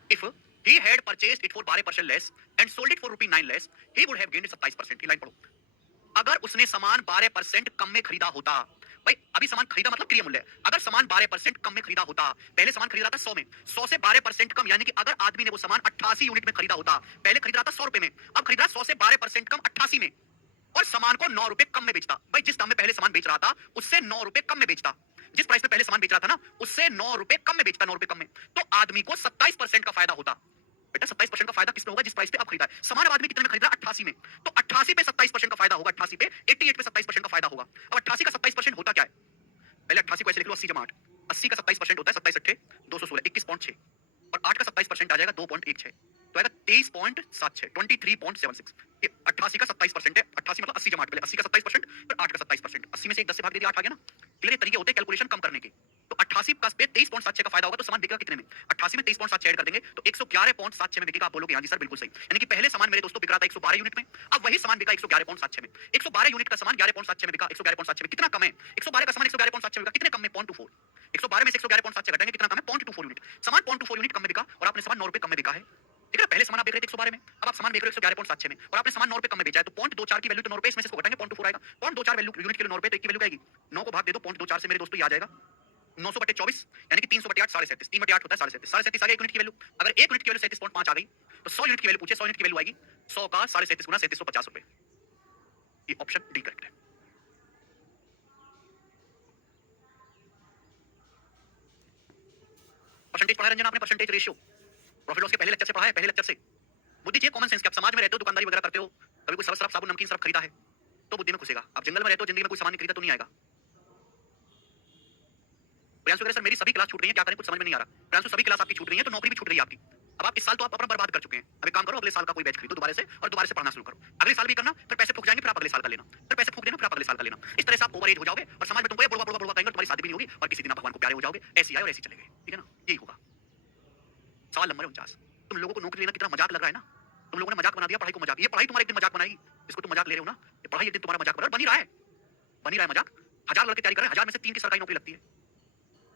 if he had purchased it for 12% less and sold it for ₹9 less, he would have gained 27%। ये लाइन पढ़ो, अगर उसने सामान 12% कम में खरीदा होता, भाई अभी सामान खरीदा मतलब क्रिया मूल्य, अगर सामान 12% कम में खरीदा होता, पहले सामान खरीदा था 100 में, 100 से 12% कम, यानी कि अगर आदमी ने वो सामान 88 यूनिट में खरीदा होता, पहले खरीदा था 100 रुपए में, अब खरीदा 100 से 12% कम 88 में, और सामान को 9 रुपए कम में बेचता। भाई जिस दाम में पहले सामान बेच रहा था उससे 9 रुपए कम में बेचता, जिस प्राइस में पहले सामान बेच रहा था ना उससे 9 रुपए कम में बेचता, 9 रुपए कम में, तो आदमी को 27% का फायदा होता। बेटा 27% का फायदा किसमें होगा? जिस प्राइस पे आप खरीदा है सामान। अब आदमी कितने में खरीदा? 88 में, तो 88 पे 27% का फायदा होगा, 88 पे 88 पे 27% का फायदा होगा। अब 88 का 27% होता क्या है? पहले 88 को ऐसे लिख लो, 80 जमा 8, 80 का 27% होता है 27 अट्ठे 216, 21.6, और 8 का 27% आ जाएगा 2.16, तो आएगा 23.76, 23.76। ये 88 का 27% है, 88 मतलब 80 जमा 8, पहले 80 का 27% फिर 8 का 27%, 80 में से एक 10 से भाग दे दिया 8 आ गया ना। क्लियर? तरीके होते हैं कैलकुलेशन कम करने के। तो 88 का पे 23.76 का फायदा होगा, तो सामान बिकेगा कितने में? 88 में 23.76 ऐड कर देंगे तो 111.76 में बिकेगा। आप बोलोगे हाँ जी सर बिल्कुल सही, यानी कि पहले सामान मेरे दोस्तों बिक रहा था 112 यूनिट में, अब वही सामान बिका 111.76 में। 112 यूनिट का सामान 11.76 में बिका, 111.76 में कितना कम है? 112 का सामान 111.76 में बिका, कितने कम में? 0.24। 112 में से 111.7 से घटाएंगे, कितना कम है? 0.24 यूनिट। सामान 0.24 यूनिट कम में बिका और आपने सामान 9 रुपए कम में बिका है, ठीक है ना? पहले सामान आप बेच रहे थे 112 में, अब आप सामान बेच रहे हो 111.76 में और आपने सामान 9 रुपए कम में बेचा है, तो 0.24 की वैल्यू तो 9 रुपए, इसमें से इसको घटाएंगे 0.24 आएगा। 0.24 वैल्यू यूनिट के लिए 9 रुपए, तो 1 की वैल्यू क्या आएगी? 9 को भाग दे दो 0.24 से मेरे दोस्तों, ये आ जाएगा 900/24, यानी कि 300/8 37, 3/8 होता है 37, 37 आ गया 1 यूनिट की वैल्यू। अगर 1 यूनिट की वैल्यू 37.5 आ गई तो 100 यूनिट की वैल्यू पूछे, 100 यूनिट की वैल्यू आएगी 100 का 37.5 गुना 3750 रुपए। ये ऑप्शन डी करेक्ट है। परसेंटेज पढ़ा है रंजना आपने? परसेंटेज रेशियो प्रॉफिट लॉस के पहले लेक्चर से पढ़ा है, पहले लेक्चर से। बुद्धि चाहिए, कॉमन सेंस के। आप समाज में रहते हो, दुकानदारी वगैरह करते हो, कभी कोई सरफ साबुन नमकीन सरफ खरीदा है तो बुद्धि में घुसेगा। आप जंगल में रहते हो, जिंदगी में कोई सामान नहीं खरीदा तो नहीं आएगा। प्रियांशु कह रहे सर मेरी सभी क्लास छूट रही है, क्या करें, कुछ समझ में नहीं आ रहा। प्रियांशु सभी क्लास आपकी छूट रही है तो नौकरी भी छूट रही है आपकी। अब आप इस साल तो आप अपना बर्बाद कर चुके हैं, अब एक काम करो, अगले साल का कोई बैच खरीदो दोबारा से और दोबारा से पढ़ना शुरू करो। अगले साल भी करना, फिर पैसे फूक जाएंगे, फिर आप अगले साल का लेना, फिर पैसे फूक देना, फिर आप अगले साल का लेना। इस तरह से आप ओवर एज हो जाओगे और समाज में तुमको ये बुढ़वा बुढ़वा बुढ़वा कहेंगे, तुम्हारी शादी भी नहीं होगी और किसी दिन आप भगवान को प्यारे हो जाओगे। ऐसी आए और ऐसी चले गए, ठीक है ना? यही होगा। सवाल नंबर 49, तुम लोगों को नौकरी लेना कितना मजाक लग रहा है ना? तुम लोगों ने मजाक बना दिया पढ़ाई को मजाक। ये पढ़ाई तुम्हारा एक दिन मजाक बनाएगी, इसको तुम मजाक ले रहे हो ना, ये पढ़ाई एक दिन तुम्हारा मजाक बन ही रहा है, बन ही रहा है मजाक। 1000 लड़के तैयारी कर रहे हैं, 1000 में से 3 की सरकारी नौकरी लगती है,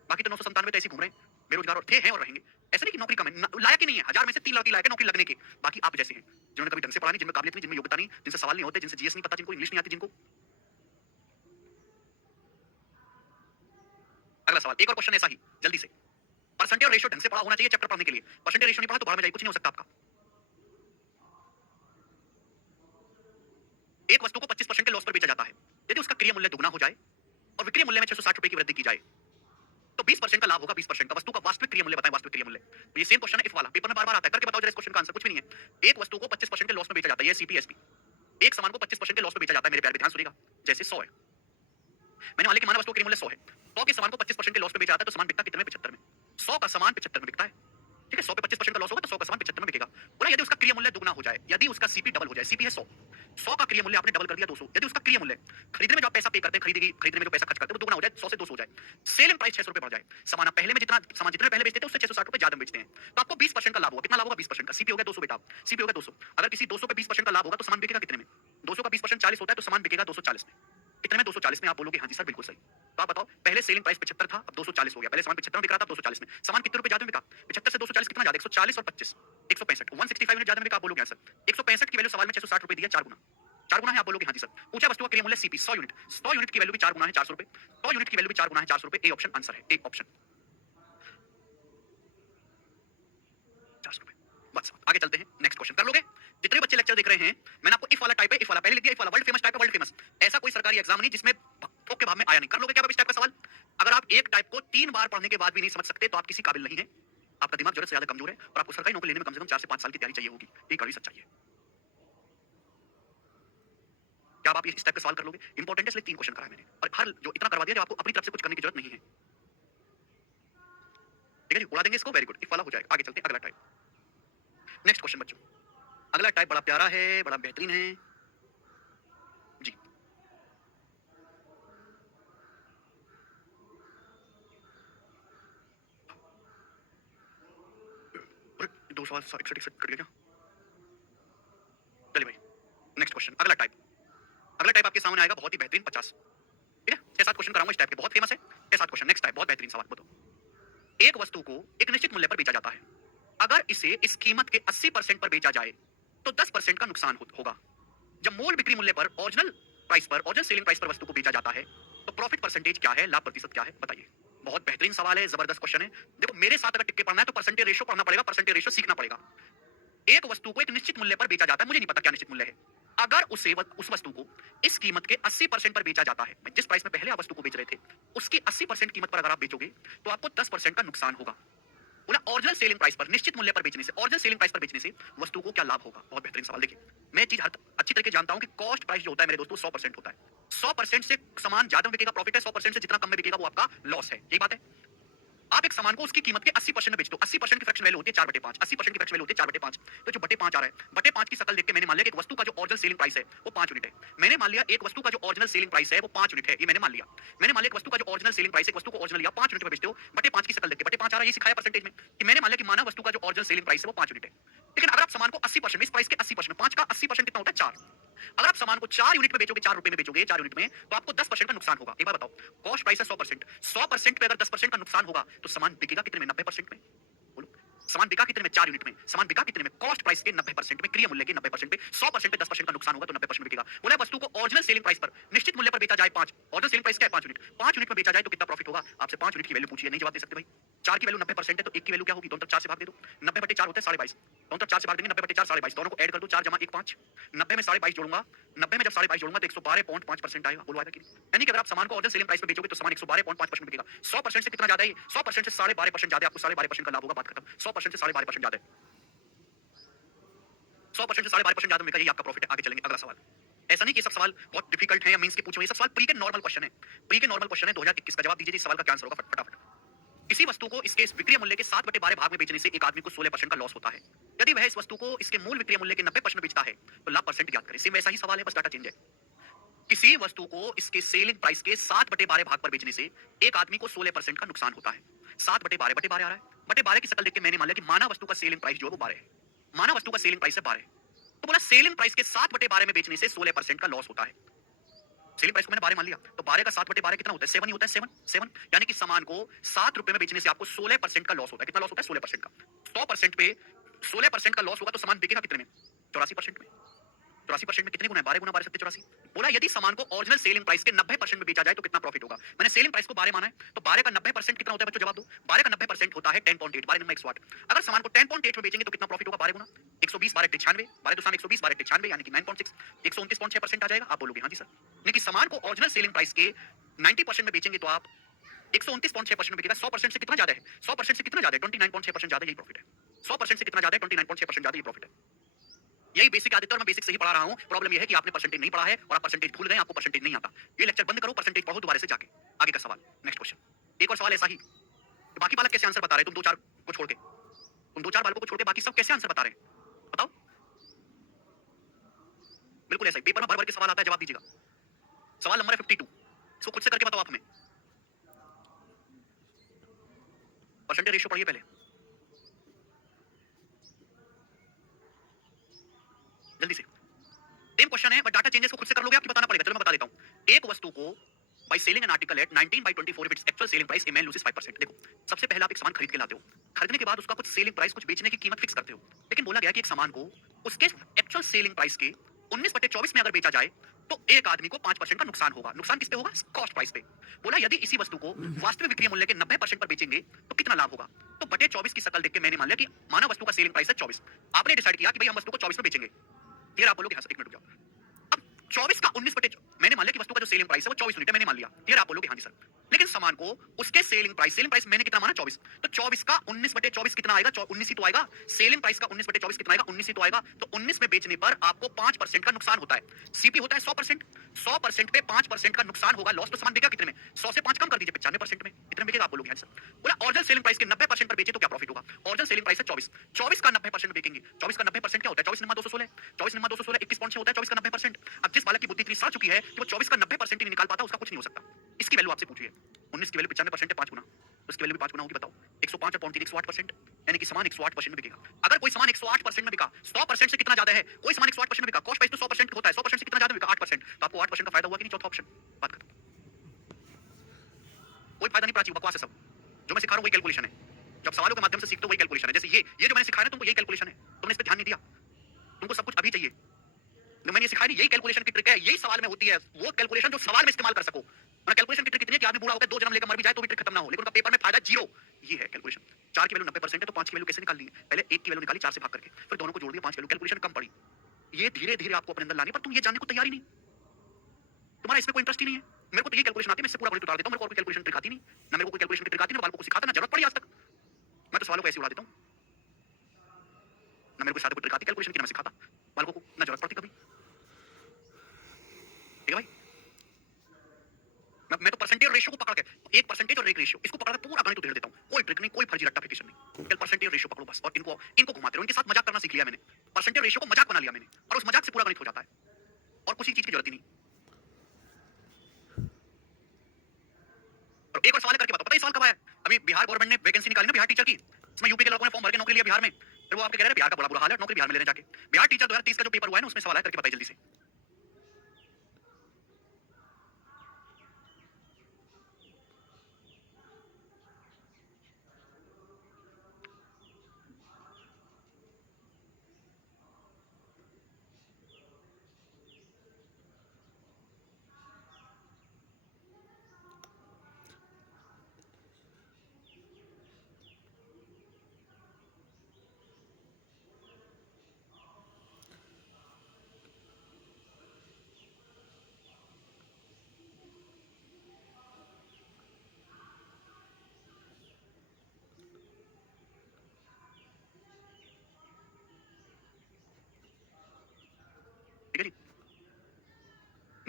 बाकी तो 997 तो ऐसे घूम रहे हैं बेरोजगार और थे, हैं और रहेंगे। ऐसे नहीं कि नौकरी कम है, लायक ही नहीं है। 1000 में से 3 लड़की लायक है नौकरी लगने के, बाकी आप जैसे हैं जिन्होंने कभी ढंग से पढ़ा नहीं, जिनमें काबिलियत नहीं, जिनमें योग्यता नहीं, जिनसे सवाल नहीं होते, जिनसे जीएस नहीं पता, जिनको इंग्लिश नहीं आती, जिनको। अगला सवाल, एक और क्वेश्चन ऐसा ही जल्दी से। परसेंटेज और रेशियो ढंग से पढ़ा होना चाहिए चैप्टर पढ़ने के लिए। परसेंटेज रेशियो नहीं पढ़ा तो भाड़ में जाइए, कुछ नहीं हो सकता आपका। एक वस्तु को 25% के लॉस पर बेचा जाता है, यदि उसका क्रय मूल्य दुगना हो जाए और विक्रय मूल्य में 660 रुपए की वृद्धि की जाए तो 20% का लाभ होगा। 20% का वस्तु का वास्तविक क्रय मूल्य बताएं, वास्तविक क्रय मूल्य। तो ये सेम क्वेश्चन है इफ वाला, पेपर में बार-बार आता है, करके बताओ जरा इस क्वेश्चन का आंसर। कुछ भी नहीं है। एक वस्तु को 25% के लॉस में बेचा जाता है, ये सीपीएसपी। एक सामान को 25% के लॉस में बेचा जाता है, मेरे प्यारे, ध्यान सुनिएगा। जैसे 100 है, मैंने मान लिया कि माना वस्तु का क्रय मूल्य 100 है, 100 के सामान को 25% के लॉस में बेचा जाता है तो सामान बिकता कितने में? 75 में। 100 का सामान 75 में बिकता है, ठीक है? 100 पे 25% का लॉस होगा तो 100 का सामान 75 में बिकेगा। बोला यदि उसका क्रय मूल्य दुगना हो जाए, यदि उसका सीपी डबल हो जाए, सीपी है 100, 100 का क्रय मूल्य आपने डबल कर दिया 200, यदि उसका क्रय मूल्य खरीदने में जो आप पैसा पे करते हैं, खरीदने में जो पैसा खर्च करते हैं वो दुगना हो जाए, 100 से 200 हो जाए, सेलिंग प्राइस 600 रुपए बढ़ जाए, सामान आप पहले में जितना सामान जितने पहले बेचते थे उससे 660 रुपए ज्यादा बेचते हैं, तो आपको 20% का लाभ होगा। कितना लाभ होगा? 20% का। सीपी हो गया 200 बेटा, सीपी हो गया 200। अगर किसी 200 पे 20% का लाभ होगा तो सामान बिकेगा कितने में? 200 का 20% 40 होता है तो सामान बिकेगा 240 में। कितने में? 240 में। आप बोलोगे हाँ जी सर बिल्कुल सही। तो आप बताओ, पहले सेलिंग प्राइस 75 था, अब 240 हो गया। पहले सामान 75 में बिक रहा था, 240 में। सामान कितने रुपए ज्यादा में बिका? 75 से 240 कितना ज्यादा? 140 और 25 165, 165 यूनिट ज्यादा में बिका। आप बोलोगे हाँ सर। 165 की वैल्यू सवाल में 660 रुपए दी है, 4 गुना। 4 गुना है, आप बोलोगे हाँ जी सर। पूछा वस्तु का क्रय मूल्य सीपी 100 यूनिट, 100 यूनिट की वैल्यू भी 4 गुना है, 400 रुपए। 100 यूनिट की वैल्यू भी 4 गुना है, 400 रुपए। ए ऑप्शन आंसर है, ए ऑप्शन 400 रुपए। बस आगे चलते हैं, नेक्स्ट क्वेश्चन कर लोगे? जितने बच्चे लेक्चर देख रहे हैं, मैंने आपको इफ वाला टाइप है, इफ वाला पहले लिख दिया, इफ वाला वर्ल्ड फेमस टाइप है, वर्ल्ड फेमस। ऐसा कोई सरकारी एग्जाम नहीं जिसमें ठोक के भाव में आया नहीं। कर लोगे क्या आप इस टाइप का सवाल? अगर आप एक टाइप को 3 बार पढ़ने के बाद भी नहीं समझ सकते तो आप किसी काबिल नहीं है। आपका दिमाग जरूरत से ज्यादा कमजोर है और आपको सरकारी नौकरी लेने में कम से कम 4 से 5 साल की तैयारी चाहिए होगी। ये कड़ी सच्चाई है। क्या आप इस टाइप का सवाल कर लोगे? इंपॉर्टेंट है, इसलिए 3 क्वेश्चन कराए मैंने और हर जो इतना करवा दिया, जो आपको अपनी तरफ से कुछ करने की जरूरत नहीं है। ठीक है जी, उड़ा देंगे इसको। वेरी गुड, इफ वाला हो जाएगा। आगे चलते हैं, अगला टाइप। नेक्स्ट क्वेश्चन बच्चों, अगला टाइप बड़ा प्यारा है, बड़ा बेहतरीन है जी। अरे 2 सवाल 61 कट गया क्या? चलिए भाई, नेक्स्ट क्वेश्चन, अगला टाइप। अगला टाइप आपके सामने आएगा, बहुत ही बेहतरीन 50। ठीक है, 6-7 क्वेश्चन कराऊंगा इस टाइप के, बहुत फेमस है। 6-7 क्वेश्चन। नेक्स्ट टाइप, बहुत बेहतरीन सवाल। बताओ, एक वस्तु को एक निश्चित मूल्य पर बेचा जाता है, अगर इसे इस कीमत के 80% पर बेचा जाए तो 10% का नुकसान होगा। जब मूल बिक्री मूल्य पर, ओरिजिनल प्राइस पर, ओरिजिनल सेलिंग प्राइस पर वस्तु को बेचा जाता है तो प्रॉफिट परसेंटेज क्या है, लाभ प्रतिशत क्या है, बताइए। बहुत बेहतरीन सवाल है, जबरदस्त क्वेश्चन है। देखो, मेरे साथ अगर टिक के पढ़ना है तो परसेंटेज रेशियो पढ़ना पड़ेगा, परसेंटेज रेशियो सीखना पड़ेगा। एक वस्तु को एक निश्चित मूल्य पर बेचा जाता है, मुझे नहीं पता क्या निश्चित मूल्य है, अगर उस वस्तु को इस कीमत के 80% पर बेचा जाता है, जिस प्राइस में पहले आप वस्तु को बेच रहे थे उसकी 80% कीमत पर अगर आप बेचोगे तो आपको 10% का नुकसान होगा। बोला ओरिजिनल सेलिंग प्राइस पर, निश्चित मूल्य पर बेचने से, ओरिजिनल सेलिंग प्राइस पर बेचने से वस्तु को क्या लाभ होगा। बहुत बेहतरीन सवाल। देखिए, मैं चीज अच्छी तरीके जानता हूं कि कॉस्ट प्राइस जो होता है मेरे दोस्तों 100% होता है। 100% से सामान ज्यादा में बिकेगा, प्रॉफिट है। 100% से जितना कम में बिकेगा वो आपका लॉस है। यही बात है। आप एक सामान को उसकी कीमत के 80% में बेचते हो, 80% की फ्रैक्शन वैल्यू होती है 4/5, 80% की फ्रैक्शन वैल्यू होती है 4/5। तो जो बटे 5 आ रहा है, बटे 5 की शकल देख के मैंने मान लिया कि एक वस्तु का जो ओरिजिनल सेलिंग प्राइस है वो 5 यूनिट है। मैंने मान लिया एक वस्तु का जो ओरिजिनल सेलिंग प्राइस है वो 5 यूनिट है, ये मैंने मान लिया। मैंने मान लिया एक वस्तु का जो ओरिजिनल सेलिंग प्राइस है, एक वस्तु को ओरिजिनल लिया 5 यूनिट में बेचते हो, बटे 5 की शकल देख के बटे 5 आ रहा है, ये सिखाया परसेंटेज में कि मैंने मान लिया कि माना वस्तु का जो ओरिजिनल सेलिंग प्राइस है वो 5 यूनिट है। लेकिन अगर आप सामान को 80% इस प्राइस के 80%, 5 का 80% कितना होता है? 4। अगर आप सामान को 4 यूनिट में बेचोगे, 4 रुपए में बेचोगे 4 यूनिट में, तो आपको 10% का नुकसान होगा। एक बार बताओ, कॉस्ट प्राइस है 100%, 100% पे अगर 10% का नुकसान होगा तो सामान बिकेगा कितने में? 90% में। बोलो, सामान बिका कितने में? 4 यूनिट में। सामान बिका कितने में? कॉस्ट प्राइस के 90% में, क्रिय मूल्य के 90% पे। 100% पे 10% का नुकसान होगा तो 90% बिकेगा। बोला वस्तु को ओरिजिनल सेलिंग प्राइस पर, निश्चित मूल्य पर बेचा जाए 5, ओरिजिनल सेलिंग प्राइस क्या है? 5 यूनिट, 5 यूनिट में बेचा जाए तो कितना प्रॉफिट होगा? आपसे 5 यूनिट की वैल्यू पूछी है, नहीं जवाब दे सकते भाई। 4 की वैल्यू 90% है तो 1 की वैल्यू क्या होगी? दोनों तरफ 4 से भाग दे दो। 90/4 होता है 22.5, दोनों तरफ 4 से भाग देंगे, 90/4 22.5, दोनों को ऐड कर दो, 4 जमा 1 5। 90 में 22.5 जोड़ूंगा, 90 में जब 22.5 जोड़ूंगा तो 112.5% आएगा। बोलो आएगा कि नहीं? यानी कि अगर आप सामान को ओरिजिनल सेलिंग प्राइस पे बेचोगे तो सामान 112.5% बिकेगा। 100% से कितना ज्यादा है? 100% से 12.5% ज्यादा, आपको 12.5% का लाभ होगा, बात खत्म। 100% से 12.5% ज्यादा है, 100% से 12.5% ज्यादा बिका, यही आपका प्रॉफिट है। आगे चलेंगे, अगला सवाल। ऐसा नहीं कि ये सब सवाल बहुत डिफिकल्ट है या मेंस के पूछे हुए, ये सब सवाल प्री के नॉर्मल क्वेश्चन है। प्री के नॉर्मल क्वेश्चन है 2021 का। जवाब दीजिए, इस सवाल का क्या आंसर होगा फटाफट। किसी वस्तु को इसके विक्रय मूल्य के 7/12 भाग में बेचने से एक आदमी को 16% का लॉस होता है। यदि वह इस वस्तु को इसके मूल विक्रय मूल्य के 90% बेचता है तो लाभ परसेंट ज्ञात करें। सेम वैसा ही सवाल है, बस डाटा चेंज है। किसी वस्तु को इसके सेलिंग प्राइस के 7/12 भाग पर बेचने से एक आदमी को 16% का नुकसान होता है। 7/12 बटे 12 आ रहा है। बटे 12 की शकल देख के मैंने मान लिया कि माना वस्तु का सेलिंग प्राइस जो है वो 12 है। माना वस्तु का सेलिंग प्राइस है 12, तो बोला सेलिंग प्राइस के 7/12 में बेचने से 16% का लॉस होता है। सेलिंग प्राइस को मैंने 12 मान लिया, तो 12 का 7/12 कितना होता है? 7 ही होता है। 7 यानी कि सामान को 7 रुपए में बेचने से आपको 16% का लॉस होता है। कितना लॉस होता है? 16% का। 100% पे 16% का लॉस होगा तो सामान बिकेगा कितने में? 84% में। 84% में कितने गुना है? 12 गुना 12 सत्ते 84। बोला यदि सामान को ओरिजिनल सेलिंग प्राइस के 90% में बेचा जाए तो कितना प्रॉफिट होगा? मैंने सेलिंग प्राइस को 12 माना है, तो 12 का 90% कितना होता है बच्चों? जवाब दो। 12 का 90% होता है 10.8, 12 में 108। अगर सामान को 10.8 में बेचेंगे तो कितना प्रॉफिट होगा? 12 गुना 120, 12 96, 12 दुसान 120, 12 96 यानी कि 9.6, 129.6% आ जाएगा। आप बोलोगे हाँ जी सर। यानी कि सामान को ओरिजिनल सेलिंग प्राइस के 90% में बेचेंगे तो आप 129.6% बिकेगा। 100% से कितना ज्यादा है? 100% से कितना ज्यादा है? 29.6% ज्यादा, यही प्रॉफिट है। 100% से कितना ज्यादा है? 29.6% ज्यादा, यही प्रॉफिट है। यही बेसिक आदत है और मैं बेसिक से ही पढ़ा रहा हूं। प्रॉब्लम यह है कि आपने परसेंटेज नहीं पढ़ा है और आप परसेंटेज भूल गए, आपको परसेंटेज नहीं आता। ये लेक्चर बंद करो, परसेंटेज पढ़ो दोबारा से जाके। आगे का सवाल, नेक्स्ट क्वेश्चन। एक और सवाल ऐसा ही। बाकी बालक कैसे आंसर बता रहे? तुम दो चार को छोड़ के, तुम दो चार बालकों को छोड़ के बाकी सब कैसे आंसर बता रहे हैं? बताओ। बिल्कुल ऐसा ही पेपर में भर भर के सवाल आता है, जवाब दीजिएगा। सवाल नंबर है 52, इसको खुद से करके बताओ आप हमें। परसेंटेज रेशियो पढ़िए पहले, जल्दी से। सेम क्वेश्चन है बट डाटा चेंजेस को खुद से कर लोगे, आपको बताना पड़ेगा। चलो मैं बता देता हूं। एक वस्तु को by selling an article at 19/24 if its actual selling price a man loses 5%। देखो, सबसे पहले आप एक सामान खरीद के लाते हो, खरीदने के बाद उसका कुछ सेलिंग प्राइस, कुछ बेचने की कीमत फिक्स करते हो। लेकिन बोला गया कि एक सामान को उसके एक्चुअल सेलिंग प्राइस के 19/24 में अगर बेचा जाए तो एक आदमी को 5% का नुकसान होगा। नुकसान किस पे होगा? कॉस्ट प्राइस पे। बोला यदि इसी वस्तु को वास्तविक विक्रय मूल्य के 90% पर बेचेंगे तो कितना लाभ होगा? तो बटे 24 की शकल देख के मैंने मान लिया कि माना वस्तु का सेलिंग प्राइस है 24, आपने डिसाइड किया कि भाई हम वस्तु को 24 में बेचेंगे। फिर आप बोलोगे हाँ सर, एक मिनट रुक जाओ। अब 24 का 19 बटे, मैंने मान लिया कि वस्तु का जो सेलिंग प्राइस है वो 24 यूनिट है, मैंने मान लिया। फिर आप बोलोगे हाँ जी सर, लेकिन सामान को उसके सेलिंग प्राइस मैंने कितना माना? 24, तो 24 का 19/24 कितना आएगा? 19 ही तो आएगा। सेलिंग प्राइस का 19/24 कितना आएगा? 19 ही तो आएगा। तो 19 में बेचने पर आपको 5% का नुकसान होता है। सीपी होता है 100%, 100% पे 5% का नुकसान होगा। लॉस तो सामान बिका कितने में? 100 से 5 कम कर दीजिए, 95% में। इतने में बिकेगा। आप बोलोगे हाँ सर। बोला ओरिजिनल सेलिंग प्राइस के 90% पर बेचे तो क्या प्रॉफिट होगा? ओरिजिनल सेलिंग प्राइस है 24, 24 का 90% में बेचेंगे। 24 का 90% क्या होता है? 24 निम्मा 216, 24 निम्मा 216 21.6 होता है 24 का 90%। अब जिस बालक की बुद्धि इतनी सड़ चुकी है कि वो 24 का 90% ही नहीं निकाल पाता, उसका कुछ नहीं हो सकता। इसकी वैल्यू आपसे पूछिए, 19 की वैल्यू 95% है, 5 गुना, तो इसकी वैल्यू भी 5 गुना होगी। बताओ, 105 और 3 108%, यानी कि सामान 108% में बिकेगा। अगर कोई सामान 108% में बिका, 100% से कितना ज्यादा है? कोई सामान 108% में बिका, कॉस्ट प्राइस तो 100% होता है, 100% से कितना ज्यादा बिका? 8%, तो आपको 8% का फायदा हुआ कि नहीं? चौथा ऑप्शन, बात खत्म। कोई फायदा नहीं, प्राची बकवास है सब। जो मैं सिखा रहा हूं वही कैलकुलेशन है। जब सवालों के माध्यम से सीखते हो वही कैलकुलेशन है। जैसे ये जो मैंने सिखाया ना तुमको, यही कैलकुलेशन है। तुमने इस पे ध्यान नहीं दिया, तुमको सब कुछ अभी चाहिए। जो मैंने सिखाया नहीं, यही कैलकुलेशन की ट्रिक है, यही सवाल में होती है। वो कैलकुलेशन जो सवाल में इस्तेमाल कर सको। वरना कैलकुलेशन की ट्रिक इतनी है कि आदमी बूढ़ा होकर 2 जन्म लेकर मर भी जाए तो भी ट्रिक खत्म ना हो, लेकिन उनका पेपर में फायदा जीरो। ये है कैलकुलेशन। 4 की वैल्यू 90% है तो 5 की वैल्यू कैसे निकालनी है? पहले 1 की वैल्यू निकाली 4 से भाग करके, फिर दोनों को जोड़ दिया, 5 वैल्यू, कैलकुलेशन कम पड़ी। ये धीरे-धीरे आपको अपने अंदर लानी, पर तुम ये जानने को तैयार ही नहीं। तुम्हारा इसमें कोई इंटरेस्ट ही नहीं है। मेरे को तो ये कैलकुलेशन आती है, मैं इससे पूरा गणित उतार देता हूं। मेरे को और कोई कैलकुलेशन ट्रिक आती नहीं। ना मेरे को कोई कैलकुलेशन की ट्रिक आती, ना बालकों को सिखाता, ना जरूरत पड़ी आज तक। मैं तो सवालों को ऐसे उड़ा देता हूं। ना मेरे को सारे को ट्रिक आती कैलकुलेशन की, ना मैं सिखाता बालकों को, ना जरूरत पड़ती कभी। ठीक है भाई? मैं तो परसेंटेज और रेशियो को पकड़ के, एक परसेंटेज और एक रेशियो, इसको पकड़ के पूरा गणित उधेड़ देता हूं। कोई ट्रिक नहीं, कोई फर्जी रट्टाफिकेशन नहीं। केवल परसेंटेज और रेशियो पकड़ो बस, और इनको घुमाते रहो। इनके साथ मजाक करना सीख लिया मैंने। परसेंटेज रेशियो को मजाक बना लिया मैंने, और उस मजाक से पूरा गणित हो जाता है, और किसी चीज की जरूरत ही नहीं। और एक और सवाल करके बताओ, पता है सवाल कब आया? अभी बिहार गवर्नमेंट ने वैकेंसी निकाली ना बिहार टीचर की, इसमें यूपी के लड़कों ने फॉर्म भर के नौकरी लिया बिहार में। फिर वो आपके कह रहे हैं बिहार का बड़ा बुरा हाल है, नौकरी बिहार में ले रहे जाके। बिहार टीचर 2030 का जो पेपर हुआ है ना, उसमें सवाल है, करके बताइए जल्दी से।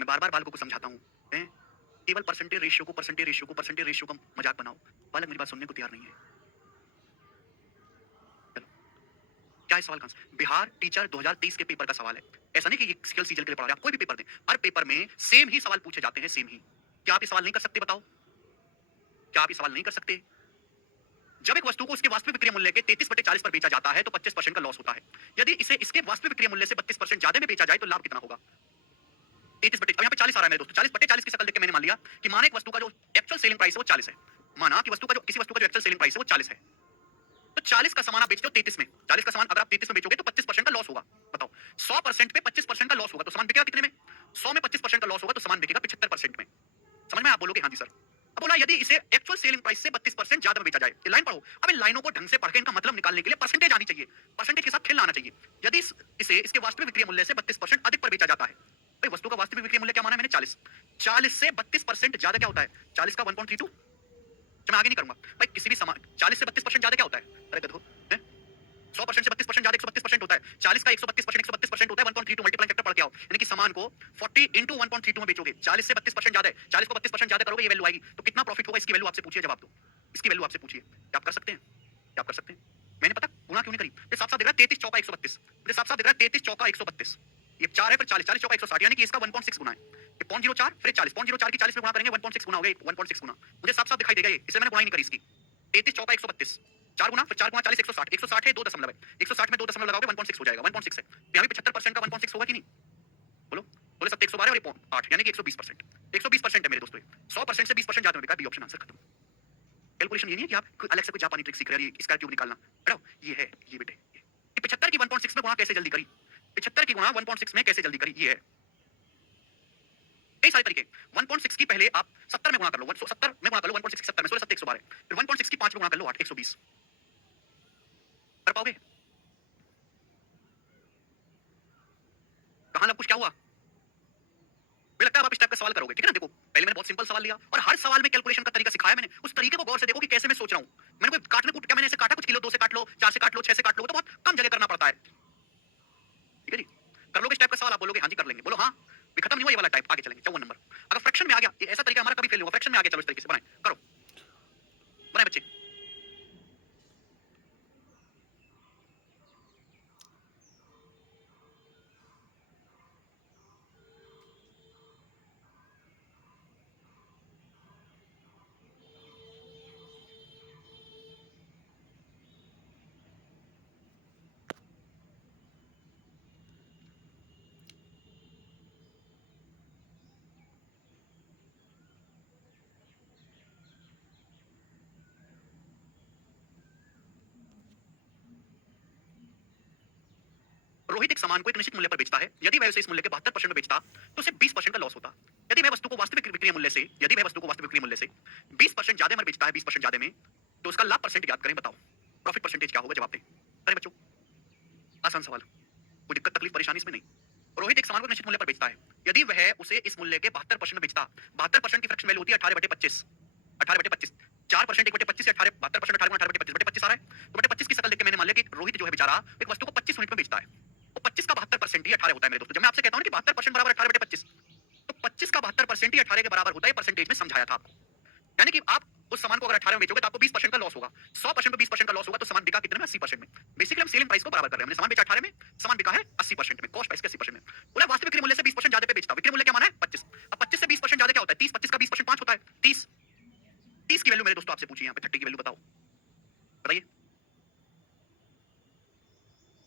मैं बार बार बालकों को समझाता हूँ, केवल परसेंटेज रेशियो का मजाक बनाओ। बालक मेरी बात सुनने को तैयार नहीं है। चलो, क्या है सवाल का आंसर? बिहार टीचर 2023 के पेपर का सवाल है। ऐसा नहीं कि ये स्किल सीजन के लिए पढ़ा रहे हैं, आप कोई भी पेपर दें, हर पेपर में सेम ही सवाल पूछे जाते हैं, सेम ही। क्या आप ये सवाल नहीं कर सकते? बताओ, क्या आप ये सवाल नहीं कर सकते? जब एक वस्तु को उसके वास्तविक विक्रय मूल्य के 33/40 पर बेचा जाता है तो 25% का लॉस होता है। यदि इसे इसके वास्तविक विक्रय मूल्य से 32% ज्यादा में बेचा जाए तो लाभ कितना होगा? 33 अब यहाँ पे 40 आ रहा है मेरे दोस्तों। 40/40 की शक्ल देख के मैंने मान लिया कि माना एक वस्तु का जो एक्चुअल सेलिंग प्राइस है वो 40 है। माना कि किसी वस्तु का जो एक्चुअल सेलिंग प्राइस है वो 40 है, तो 40 का सामान आप बेचते हो 33 में। 40 का सामान अगर आप 33 में बेचोगे तो 25% का लॉस होगा। बताओ, 100% पे 25% का लॉस होगा तो सामान बिकेगा कितने में? 100 में 25% का लॉस होगा तो सामान बिकेगा 75% में। समझ में? आप बोलोगे हाँ जी सर। अब बोला यदि इसे एक्चुअल सेलिंग प्राइस से 32% ज्यादा में बेचा जाए। ये लाइन पढ़ो। अब इन लाइनों को ढंग से पढ़ के इनका मतलब निकालने के लिए परसेंटेज आनी चाहिए, परसेंटेज के साथ खेलना आना चाहिए। यदि इसे इसके वास्तविक विक्रय मूल्य से 32% अधिक पर बेचा जाता है, भाई वस्तु का वास्तविक विक्रय मूल्य क्या माना है मैंने? 40। 40 से 32% ज्यादा क्या होता है? 40 का 1.32। मैं आगे नहीं करूंगा भाई। किसी भी सामान 40 से 32% ज्यादा क्या होता है? अरे देखो, 100% से 32% ज्यादा 132% होता है। 40 का 132% होता है। 1.32 मल्टीप्लाई फैक्टर पढ़ के आओ, यानी कि सामान को 40 into 1.32 में बेचोगे। 40 से 32% ज्यादा है, 40 को 32% ज्यादा करोगे ये वैल्यू आएगी। तो कितना प्रॉफिट होगा? इसकी वैल्यू आपसे पूछिए, जवाब दो। इसकी वैल्यू आपसे पूछिए, क्या आप कर सकते हैं? क्या आप कर सकते हैं? मैंने पता गुणा क्यों नहीं करी? ये साफ साफ दिख रहा है 33 चौका 132। मुझे साफ साफ दिख रहा है 33 चौका 132। ये 4 है, फिर 40, 40 चौका 160, यानी कि इसका 1.6 गुना है। ये 0.04 फिर 40, 0.04 की 40 में गुणा करेंगे 1.6 गुना हो गया। 1.6 गुना मुझे साफ साफ दिखाई देगा ये, इसे मैंने गुणा ही नहीं करी इसकी। 33 चौका 132, 4 गुना, फिर 4 गुना 40 160, 160 है 2 दशमलव है, 160 में 2 दशमलव लगाओगे 1.6 हो जाएगा। 1.6 है तो यहाँ भी 75% का 1.6 होगा कि नहीं? बोलो बोले, 7 112 और ये 8 यानी कि 120%। 120% है मेरे दोस्तों। 100% से 20% ज्यादा में बिका, बी ऑप्शन आंसर खत्म। कैलकुलेशन ये नहीं है कि आप अलग से कोई जापानी ट्रिक सीख रहे हैं इसका क्यूब निकालना। हटाओ, ये है ये बेटे, ये 75 की 1.6 में गुणा कैसे जल्दी करी? 75 की गुणा 1.6 में कैसे जल्दी करी? ये है कई सारे तरीके। 1.6 की पहले आप 70 में गुणा कर लो, 70 में गुणा कर लो 1.6 की 70 में, 16 7 112, फिर 1.6 की 5 में गुणा कर लो 8 120। कर पाओगे? कहां लग कुछ क्या हुआ? मुझे लगता है आप इस टाइप का सवाल करोगे, ठीक है ना? देखो, पहले मैंने बहुत सिंपल सवाल लिया और हर सवाल में कैलकुलेशन का तरीका सिखाया मैंने। उस तरीके को गौर से देखो कि कैसे मैं सोच रहा हूं। मैंने कोई काटने कूट क्या मैंने ऐसे काटा? कुछ किलो 2 से काट लो, 4 से काट लो, 6 से काट लो, तो बहुत कम जगह करना पड़ता है। ठीक है जी? कर लोगे इस टाइप का सवाल? आप बोलोगे हाँ जी कर लेंगे। बोलो हाँ, भी खत्म नहीं हुआ ये वाला टाइप, आगे चलेंगे 54 नंबर। अगर फ्रैक्शन में आ गया, ये ऐसा तरीका हमारा कभी फेल नहीं हुआ। फ्रैक्शन में आ गया, चलो इस तरीके से बनाए, करो, बनाए बच्चे। रोहित एक सामान को एक निश्चित मूल्य पर बेचता है। यदि वह उसे इस मूल्य के 72% में बेचता तो उसे 20% का लॉस होता। यदि वह वस्तु को वास्तविक विक्रय मूल्य से 20% ज्यादा में बेचता है, 20% ज्यादा में, तो उसका लाभ परसेंट याद करें। बताओ प्रॉफिट परसेंटेज क्या होगा? जवाब दें। करें बच्चों, आसान सवाल, कोई दिक्कत तकलीफ परेशानी इसमें नहीं। रोहित एक सामान को निश्चित मूल्य पर बेचता है। यदि वह उसे इस मूल्य के 72% में बेचता, 72% की फ्रैक्शन वैल्यू होती है 18/25, 18/25, 4% 1/25 18, 72% 18/25 आ रहा है। तो बटे 25 की शकल देख के मैंने मान लिया कि रोहित जो है बेचारा एक वस्तु को 25 यूनिट में बेचता है। वो 25 का 72% ही 18 होता है मेरे दोस्तों। जब मैं आपसे कहता हूं ना कि 72% बराबर 18/25, तो 25 का 72% ही 18 के बराबर होता है। परसेंटेज में समझाया था आपको, यानी कि आप उस सामान को अगर 18 में बेचोगे तो आपको 20% का लॉस होगा। 100% में 20% का लॉस होगा तो सामान बिका कितने में? 80% में। बेसिकली हम सेलिंग प्राइस को बराबर कर रहे हैं। हमने सामान बेचा 18 में, सामान बिका है 80% में, कॉस्ट प्राइस के 80% में। बोला वास्तविक विक्रय मूल्य से 20% ज्यादा पे बेचता। विक्रय मूल्य क्या माना है? 25। अब 25 से 20% ज्यादा क्या होता है? 30। 25 का 20% 5 होता है, 30। 30 की वैल्यू मेरे दोस्तों आपसे पूछी, यहाँ पे 30 की वैल्यू बताओ, बताइए।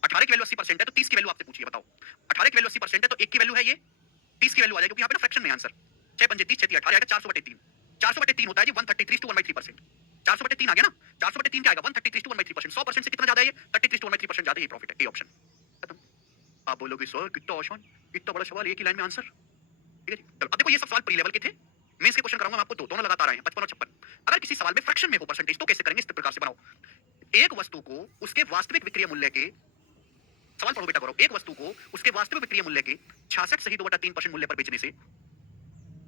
18 की वैल्यू 80% है तो 30 की वैल्यू आपसे पूछिए, बताओ। 18 की वैल्यू 80% है तो 1 की वैल्यू है ये, 30 की वैल्यू आ जाएगी, क्योंकि यहाँ पे ना फ्रैक्शन में आंसर 6 पंजे 30, 6 18 आएगा 400/3। 400/3 होता है जी 133/1/3%। 400/3 आ गया ना? 400/3 क्या आएगा? 133/1/3%। 100% से कितना ज्यादा है ये? 33/1/3% ज्यादा, ये प्रॉफिट है, ए ऑप्शन खत्म। आप बोलोगे सर कितना आसान, इतना बड़ा सवाल एक ही लाइन में आंसर। ठीक है जी, चलो अब देखो ये सब सवाल प्री लेवल के थे। मैं इसके क्वेश्चन कराऊंगा मैं आपको, दोनों लगातार आए हैं 55 और 56। अगर किसी सवाल में फ्रैक्शन में हो परसेंटेज तो कैसे करेंगे? इस प्रकार से बनाओ। एक वस्तु को उसके वास्तविक विक्रय मूल्य के, सवाल पढ़ो बेटा गौरव, एक वस्तु को उसके वास्तविक विक्रय मूल्य के 66 सही 2/3% मूल्य पर बेचने से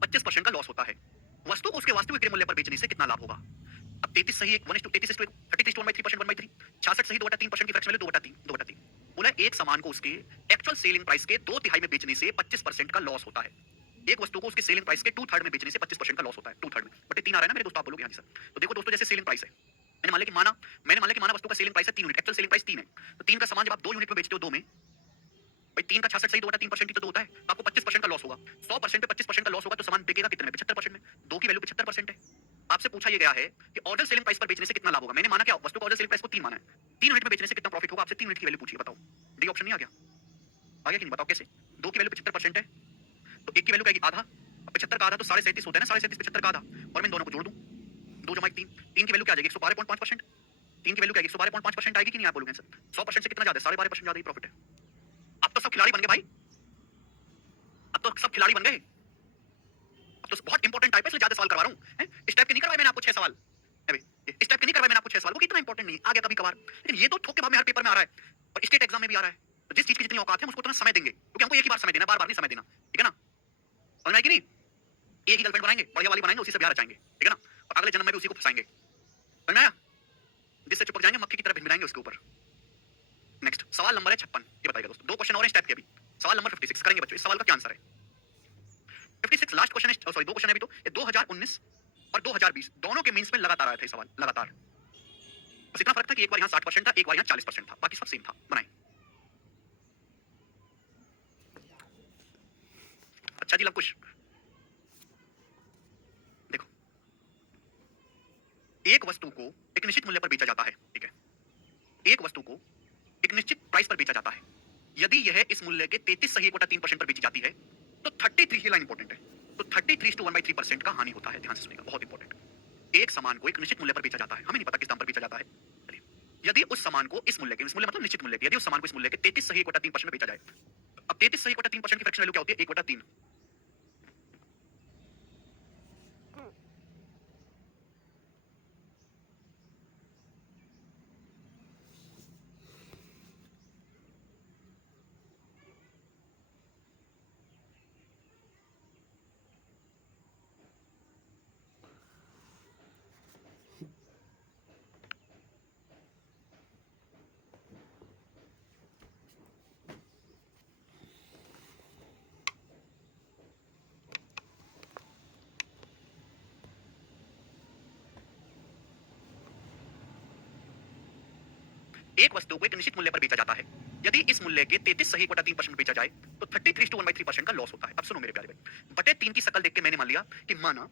25% का लॉस होता है। वस्तु को उसके वास्तविक विक्रय मूल्य पर बेचने से कितना लाभ होगा? अब 33 सही 33 1/3 66 सही 2/3% की फ्रैक्शन वैल्यू 2/3 बोला एक सामान को उसके एक्चुअल सेलिंग प्राइस के 2/3 में बेचने से 25% का लॉस होता है। एक वस्तु को उसके सेलिंग प्राइस के 2/3 में बेचने से 25% का लॉस होता है, 2/3 में। बटे 3 आ रहा है ना मेरे दोस्तों, आप बोलोगे हाँ जी सर। तो देखो दोस्तों, जैसे सेलिंग प्राइस है, मैंने मान लिया कि वस्तु का सेलिंग प्राइस है 3 यूनिट, एक्चुअल सेलिंग प्राइस 3 है। तो 3 का सामान जब आप 2 यूनिट में बेचते हो, 2 में, भाई 3 का 66 सही 2/3% ही तो 2 होता है, तो आपको 25% का लॉस होगा। 100% पे 25% का लॉस होगा तो सामान बिकेगा कितने में? 75% में। 2 की वैल्यू 75% है। आपसे पूछा ये गया है कि ऑर्डर सेलिंग प्राइस पर बेचने से कितना लाभ होगा। मैंने माना क्या, वस्तु का ऑर्डर सेलिंग प्राइस को 3 माना है। 3 यूनिट में बेचने से कितना प्रॉफिट होगा, आपसे 3 यूनिट की वैल्यू पूछिए, बताओ। डी ऑप्शन नहीं आ गया? आ गया कि नहीं, बताओ कैसे? 2 की वैल्यू 75% है, तो 1 की वैल्यू क्या आएगी? आधा। अब 75 का आधा तो 37.5 होता है ना, 37.5 75 का आधा, और मैं इन दोनों को जोड़ दूं, 2 जमा 1 3। 3 की वैल्यू क्या आ जाएगी? 112.5%। 3 की वैल्यू क्या आएगी? 112.5% आएगी कि नहीं? आप बोलोगे सर 100% से कितना ज्यादा है? 12.5% ज्यादा ही प्रॉफिट है। अब तो सब खिलाड़ी बन गए भाई, अब तो सब खिलाड़ी बन गए। अब तो बहुत इंपॉर्टेंट टाइप है, इसलिए ज्यादा सवाल करवा रहा हूं। इस टाइप के नहीं करवाए मैंने आपको 6 सवाल, इस टाइप के नहीं करवाए मैंने आपको 6 सवाल, वो इतना इंपॉर्टेंट नहीं आ गया कभी कभार, लेकिन ये तो ठोक के भाव में हर पेपर में आ रहा है और स्टेट एग्जाम में भी आ रहा है। तो जिस चीज की जितनी औकात है उसको उतना समय देंगे, क्योंकि हमको एक ही बार समय देना, बार बार नहीं समय देना, ठीक है ना? समझ में आई कि नहीं? एक ही गर्लफ्रेंड बनाएंगे, बढ़िया वाली बनाएंगे, उसी से ब्याह रचाएंगे, ठीक है ना? और अगले जन्म में भी उसी को फंसाएंगे। समझ में आया? जिससे चिपक जाएंगे मक्खी की तरह भिनभिनाएंगे उसके ऊपर। नेक्स्ट सवाल नंबर है 56, ये बताइएगा दोस्तों। 2 क्वेश्चन और इस टाइप के अभी। सवाल नंबर 56 करेंगे बच्चों, इस सवाल का क्या आंसर है? 56 लास्ट क्वेश्चन है, सॉरी 2 क्वेश्चन है अभी तो। ये 2019 और 2020 दोनों के मींस में लगातार आया था ये सवाल, लगातार। बस इतना फर्क था कि एक बार यहाँ 60% था, एक बार यहाँ 40% था, बाकी सब सेम था। बनाए। अच्छा जी लवकुश, देखो, एक वस्तु को एक निश्चित मूल्य पर बेचा जाता है, ठीक है? एक वस्तु को एक निश्चित प्राइस पर बेचा जाता है। यदि यह इस मूल्य के 33 सही 1/3% पर बेची जाती है, तो 33, ये लाइन इंपॉर्टेंट है, तो 33 to 1/3% का हानि होता है। ध्यान से सुनिएगा, बहुत इंपॉर्टेंट। एक सामान को एक निश्चित मूल्य पर बेचा जाता है, हमें नहीं पता किस दाम पर बेचा जाता है। चलिए, यदि उस सामान को इस मूल्य के, इस मूल्य मतलब निश्चित मूल्य के, यदि उस सामान को इस मूल्य के 33 सही 1/3% में बेचा जाए, अब 33 सही 1/3% की फ्रैक्शन वैल्यू क्या होती है? 1/3। एक वस्तु को एक निश्चित मूल्य पर बेचा जाता है, यदि इस मूल्य के 33 सही 1/3% बेचा जाए, तो 33 to 1/3% का लॉस होता है। अब सुनो मेरे प्यारे भाई, बटे 3 की शकल देख के मैंने मान लिया कि माना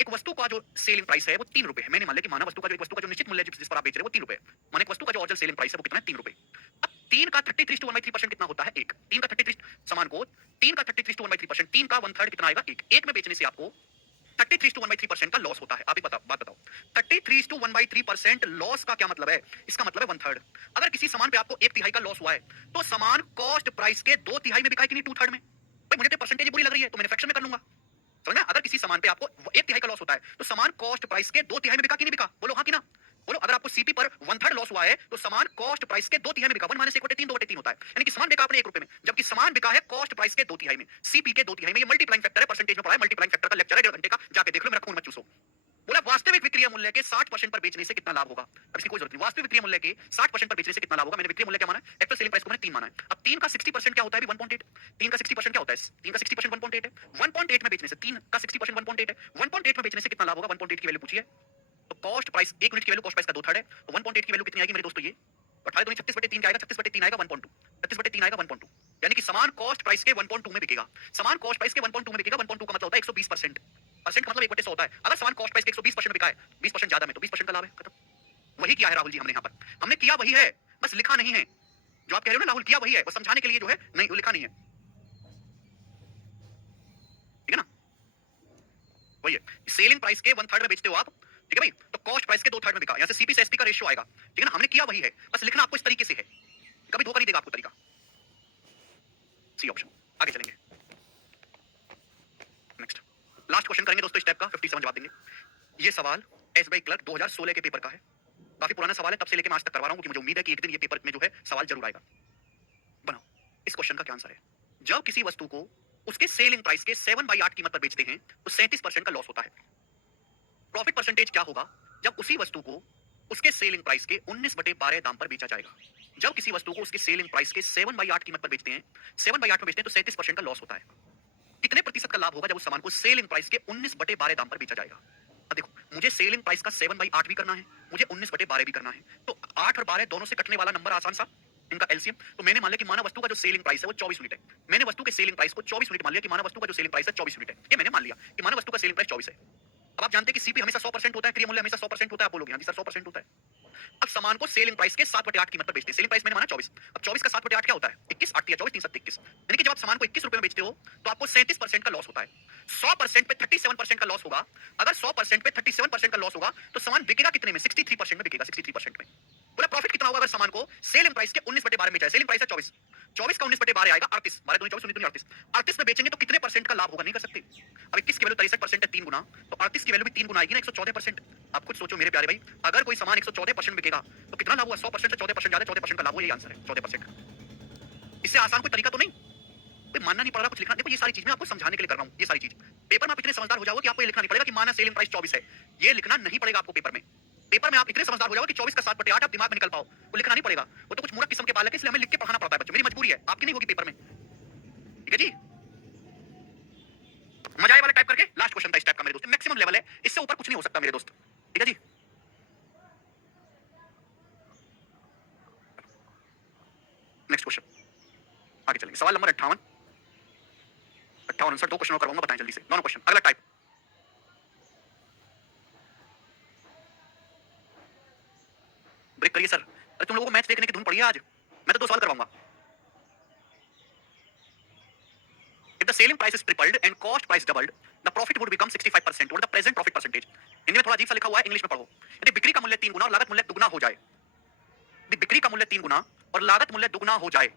एक वस्तु का जो सेलिंग प्राइस है वो 3 रुपए है। मैंने मान लिया कि माना वस्तु का जो, एक वस्तु का जो निश्चित मूल्य जिस पर आप बेच रहे हो वो 3 रुपए है। माना एक वस्तु का जो ओरिजिनल सेलिंग प्राइस है वो कितना है? 3 रुपए। अब 3 का 33 to 1/3% कितना होता है? 1। 3 का 33 सामान को 3 का 33 to 1/3%, 3 का 1/3 कितना आएगा? 1। 1 में बेचने से आपको 33 to 1/3% का लॉस होता है। आप ही बात बताओ, 33 to 1/3% लॉस का क्या मतलब है? इसका मतलब है 1/3। अगर किसी सामान पे आपको 1/3 का लॉस हुआ है, तो सामान कॉस्ट प्राइस के 2/3 में बिका है कि नहीं? 2/3 में। भाई मुझे तो परसेंटेज बुरी लग रही है, तो मैंने फ्रैक्शन में कर लूंगा। समझ में? अगर किसी सामान पे आपको 1/3 का लॉस होता है, तो सामान कॉस्ट प्राइस के 2/3 में बिका कि नहीं बिका? बोलो हाँ कि ना? बोलो, अगर आपको सीपी पर 1/3 लॉस हुआ है, तो सामान कॉस्ट प्राइस के 2/3 में बिका। 1 - 1/3 2/3 होता है, यानी कि सामान बिका आपने 1 रुपए में, जबकि सामान बिका है कॉस्ट प्राइस के 2/3 में, सीपी के 2/3 में। ये मल्टीप्लाइंग फैक्टर है, परसेंटेज में पढ़ा है, मल्टीप्लाइंग फैक्टर का लेक्चर है 1.5 घंटे का, जाके देख लो, मेरा खून मत चूसो। बोला वास्तविक विक्रय मूल्य के 60% पर बेचने से कितना लाभ होगा? अब इसकी कोई जरूरत नहीं, वास्तविक विक्रय मूल्य के 60% पर बेचने से कितना लाभ होगा? मैंने विक्रय मूल्य क्या माना है? एक्चुअल सेलिंग प्राइस को मैंने 3 माना है। अब 3 का 60% क्या होता है? 1.8। 3 का 60% क्या होता है? 3 का 60% 1.8 है। 1.8 में बेचने से, 3 का 60% 1.8 है, 1.8 में बेचने से कितना लाभ होगा? 1.8 की वैल्यू पूछिए। तो कॉस्ट प्राइस, 1 यूनिट की वैल्यू कॉस्ट प्राइस का 2/3 है, तो 1.8 की वैल्यू कितनी आएगी मेरे दोस्तों? ये 18 दूनी 36/3 आएगा, 36/3 आएगा 1.2, 36/3 आएगा 1.2, यानी कि समान कॉस्ट प्राइस के 1.2 में बिकेगा। समान कॉस्ट प्राइस के 1.2 में बिकेगा। 1.2 का मतलब होता है 120%। परसेंट का मतलब 1/100 होता है। अगर समान कॉस्ट प्राइस के 120% बिका है, 20% ज्यादा में, तो 20% का लाभ है, खत्म। वही किया है राहुल जी हमने यहाँ पर, हमने किया वही है, बस लिखा नहीं है। जो आप कह रहे हो ना राहुल, किया वही है, बस समझाने के लिए जो है नहीं, लिखा नहीं है, ठीक है ना? वही है, सेलिंग प्राइस के 1/3 में बेचते हो आप, ठीक है भाई, तो कॉस्ट प्राइस के 2/3 में बिका, यहाँ से सीपी से एसपी का रेशियो आएगा, ठीक है ना? हमने किया वही है, बस लिखना आपको इस तरीके से है, कभी धोखा नहीं देगा आपको तरीका। C option. आगे चलेंगे, नेक्स्ट लास्ट क्वेश्चन करेंगे दोस्तों इस टाइप का, 57 जवाब देंगे। ये सवाल एसबीआई क्लर्क 2016 के पेपर का है, काफी पुराना सवाल है, तब से लेके मैं आज तक करवा रहा हूं, क्योंकि मुझे उम्मीद है कि एक दिन ये पेपर में जो है सवाल जरूर आएगा। बनाओ, इस क्वेश्चन का क्या आंसर है? जब किसी वस्तु को उसके सेलिंग प्राइस के 7/8 कीमत पर बेचते हैं, तो 37% का लॉस होता है। प्रॉफिट परसेंटेज क्या होगा जब उसी वस्तु को उसके सेलिंग प्राइस के 19/12 दाम पर बेचा जाएगा? जब किसी वस्तु को उसके सेलिंग प्राइस के 7/8 कीमत पर बेचते हैं, 7/8 में बेचते हैं, तो 37% का लॉस होता है। कितने प्रतिशत का लाभ होगा जब उस सामान को सेलिंग प्राइस के 19/12 दाम पर बेचा जाएगा। अब देखो, मुझे सेलिंग प्राइस का 7/8 भी करना है, मुझे 19/12 भी करना है, तो 8 और 12 दोनों से कटने वाला नंबर आसान सा, इनका एलसीएम। तो मैंने मान लिया कि मानव वस्तु का जो सेलिंग प्राइस है वो 24 यूनिट है। मैंने वस्तु के सेलिंग प्राइस को 24 यूनिट मान लिया कि मानव वस्तु का जो सेलिंग प्राइस है 24 यूनिट है। ये मैंने मान लिया कि मानव वस्तु का सेलिंग प्राइस 24 है। अब आप जानते हैं कि सीपी हमेशा 100% होता है, क्रिया मूल्य हमेशा 100% होता है। आप बोलोगे हाँ जी सर 100% होता है। अब सामान को सेलिंग प्राइस के 7/8 कीमत पर बेचते हैं। सेलिंग प्राइस मैंने माना 24। अब 24 का 7/8 क्या होता है? 21, 8 या 24, 3 7 21। यानी कि जब आप सामान को 21 रुपए में बेचते हो तो आपको 37% का लॉस होता है। 100% पे 37% का लॉस होगा। अगर 100% पे 37% का लॉस होगा तो सामान बिकेगा कितने में? 63% में बिकेगा, 63% में। बोला प्रॉफिट कितना होगा अगर सामान को सेलिंग प्राइस के 19/12 में बेचा है? सेलिंग प्राइस है 24, 24 का 19/12 आएगा 38, 12 दूनी 24, 19 दूनी 38। 38 में बेचेंगे तो कितने परसेंट का लाभ होगा? नहीं कर सकते। अब 21 की वैल्यू 63% है, 3 गुना, तो 38 की वैल्यू भी 3 गुना आएगी ना, 114%। आप खुद सोचो मेरे प्यारे भाई, अगर कोई सामान 114% बिकेगा तो कितना लाभ हुआ? 100% से 14% ज्यादा, 14% का लाभ हुआ। यही आंसर है, 14%। इससे आसान कोई तरीका तो नहीं? कोई मानना नहीं पड़ रहा, कुछ लिखना। देखो ये सारी चीज मैं आपको समझाने के लिए कर रहा हूँ। ये सारी चीज पेपर में आप इतने समझदार हो जाओगे कि आपको ये लिखना नहीं पड़ेगा कि माना सेलिंग प्राइस 24 है। ये लिखना नहीं पड़ेगा आपको पेपर में। पेपर में आप इतने समझदार हो जाओगे कि 24 का 7/8 आप दिमाग में निकल पाओ, वो लिखना नहीं पड़ेगा। वो तो कुछ मूर्ख किस्म के बालक है, इसलिए हमें लिख के पढ़ाना पड़ता है बच्चों। मेरी मजबूरी है, आपकी नहीं होगी पेपर में। ठीक है जी, मजा आए वाला टाइप करके लास्ट क्वेश्चन था इस टाइप का मेरे दोस्त, मैक्सिमम लेवल है, इससे ऊपर कुछ नहीं हो सकता मेरे दोस्त। ठीक है जी, नेक्स्ट क्वेश्चन आगे चलेंगे। सवाल नंबर 58, 58 दो क्वेश्चन और करवाऊंगा, बताएं जल्दी से। दोनों क्वेश्चन अगला टाइप। ब्रेक करिए सर। अरे तुम लोगों को मैच देखने की धुन पड़ी है आज, मैं तो 2 सवाल करवाऊंगा। If the selling price is tripled and cost price doubled, the profit would become 65% or the present profit percentage. Hindi में थोड़ा अजीब सा लिखा हुआ है, इंग्लिश में पढ़ो। यदि बिक्री का मूल्य 3 गुना और लागत मूल्य दुगना हो जाए, यदि बिक्री का मूल्य 3 गुना और लागत मूल्य दुगना हो जाए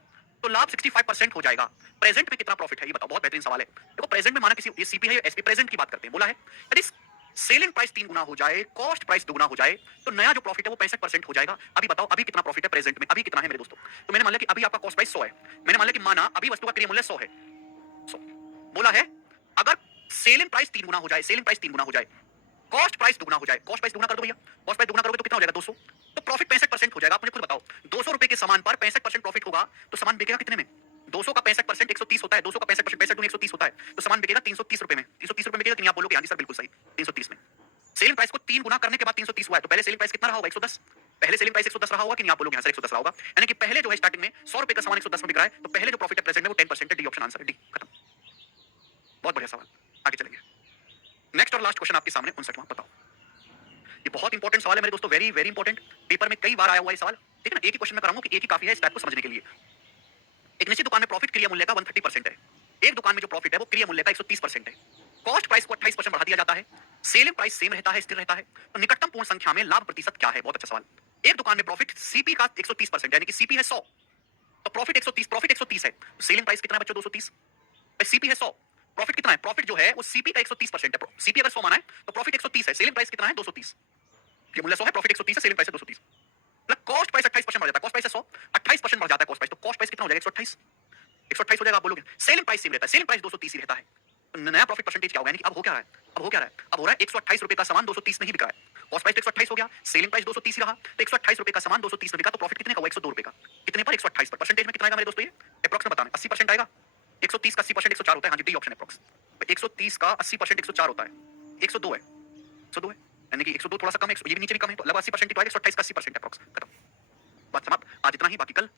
तो लाभ 65% हो जाएगा। प्रेजेंट में कितना प्रॉफिट है ये बताओ, बहुत बेहतरीन सवाल है। देखो प्रेजेंट में माना किसी ये सीपी है, एसपी प्रेजेंट की बात करते हैं, बोला है यदि सेलिंग प्राइस 3 गुना हो जाए, कॉस्ट प्राइस दुगना हो जाए तो नया जो प्रॉफिट है वो 65% हो जाएगा। अभी बताओ अभी कितना प्रॉफिट है प्रेजेंट में? अभी कितना है मेरे दोस्तों? तो मैंने मान लिया कि अभी आपका कॉस्ट प्राइस 100 है। मैंने मान लिया कि माना अभी वस्तु का क्रय मूल्य 100 है। 100 बोला है अगर सेलिंग प्राइस 3 गुना हो जाए, सेलिंग प्राइस 3 गुना हो जाए, कॉस्ट प्राइस दुगना हो जाए, कॉस्ट प्राइस दुगना कर दो भैया, कॉस्ट प्राइस दुगना करोगे तो कितना हो जाएगा? 200। तो प्रॉफिट 65% हो जाएगा। आप मुझे खुद बताओ, 200 रुपए के सामान पर 65% प्रॉफिट होगा तो सामान बिकेगा कितने में? 200 का 65% 130 होता है, 200 का 65% 65 दूनी 130 होता है, तो सामान बिकेगा 330 रुपए में। 330 रुपए में बिकेगा कि नहीं? आप बोलोगे हाँ जी सर बिल्कुल सही, 330 में। सेलिंग प्राइस को 3 गुना करने के बाद 330 हुआ है, तो पहले सेलिंग प्राइस कितना रहा होगा? 110। पहले सेलिंग प्राइस 110 रहा होगा कि नहीं? आप बोलोगे हाँ सर 110 रहा होगा। यानी कि पहले जो है स्टार्टिंग में 100 रुपए का सामान 110 में बिक रहा है, तो पहले जो प्रॉफिट है प्रेजेंट में वो 10% है। डी ऑप्शन आंसर है, डी खत्म। बहुत बढ़िया सवाल, आगे चलेंगे। नेक्स्ट और लास्ट क्वेश्चन आपके सामने 59वां, बताओ। ये बहुत इंपॉर्टेंट सवाल है मेरे दोस्तों, वेरी वेरी इंपॉर्टेंट। पेपर में कई बार आया हुआ है सवाल। ठीक है ना, एक ही क्वेश्चन में कराऊंगा कि एक ही काफी है इस टाइप को समझने के लिए। एक निश्चित दुकान में प्रॉफिट क्रिया मूल्य का 130% है। एक दुकान में जो प्रॉफिट है वो क्रिया मूल्य का 130% है। कॉस्ट प्राइस को 28% बढ़ा दिया जाता है। सेलिंग प्राइस सेम रहता है, स्थिर रहता है। तो निकटतम पूर्ण संख्या में लाभ प्रतिशत क्या है? बहुत अच्छा सवाल। एक दुकान में प्रॉफिट सीपी का 130% यानी कि सीपी है 100, तो प्रॉफिट 130 है। सेलिंग प्राइस कितना है बच्चों? 230। सीपी है 100, प्रॉफिट कितना है? प्रॉफिट जो है वो सीपी का 130% है। सीपी अगर 100 माना है तो प्रॉफिट 130 है, सेलिंग प्राइस कितना है? 230। ये मूल्य 100 है, प्रॉफिट 130 है, सेलिंग प्राइस है 230। मतलब कॉस्ट प्राइस 28% बढ़ जाता है। कॉस्ट प्राइस है 100, 28% बढ़ जाता है कॉस्ट प्राइस, तो कॉस्ट प्राइस कितना हो जाएगा? 128। 128 हो जाएगा। आप बोलोगे सेलिंग प्राइस सेम रहता है, सेलिंग प्राइस 230 ही रहता है, तो नया प्रॉफिट परसेंटेज क्या होगा? यानी कि अब हो क्या रहा है? अब हो क्या रहा है? अब हो रहा है 128 रुपए का सामान 230 में ही बिक रहा है। कॉस्ट प्राइस तो 128 हो गया, सेलिंग प्राइस 230 ही रहा, तो 128 रुपए का सामान 230 में बिका, तो प्रॉफिट कितने का हुआ? 102 रुपए का। कितने पर? 128 पर। परसेंटेज में कितना आएगा मेरे दोस्तों? ये अप्रॉक्स में बताना, 80% आएगा। 130 का 80% 104 होता है। हाँ जी, डी ऑप्शन अप्रॉक्स। 130 का 80% 104 होता है, 102 है, 102 है, यानी कि 102 थोड़ा सा कम है, ये भी नीचे भी कम है, तो लगभग 80% ही तो आएगा। 128 का 80% अप्रॉक्स, खत्म, बात समाप्त। आज इतना ही, बाकी कल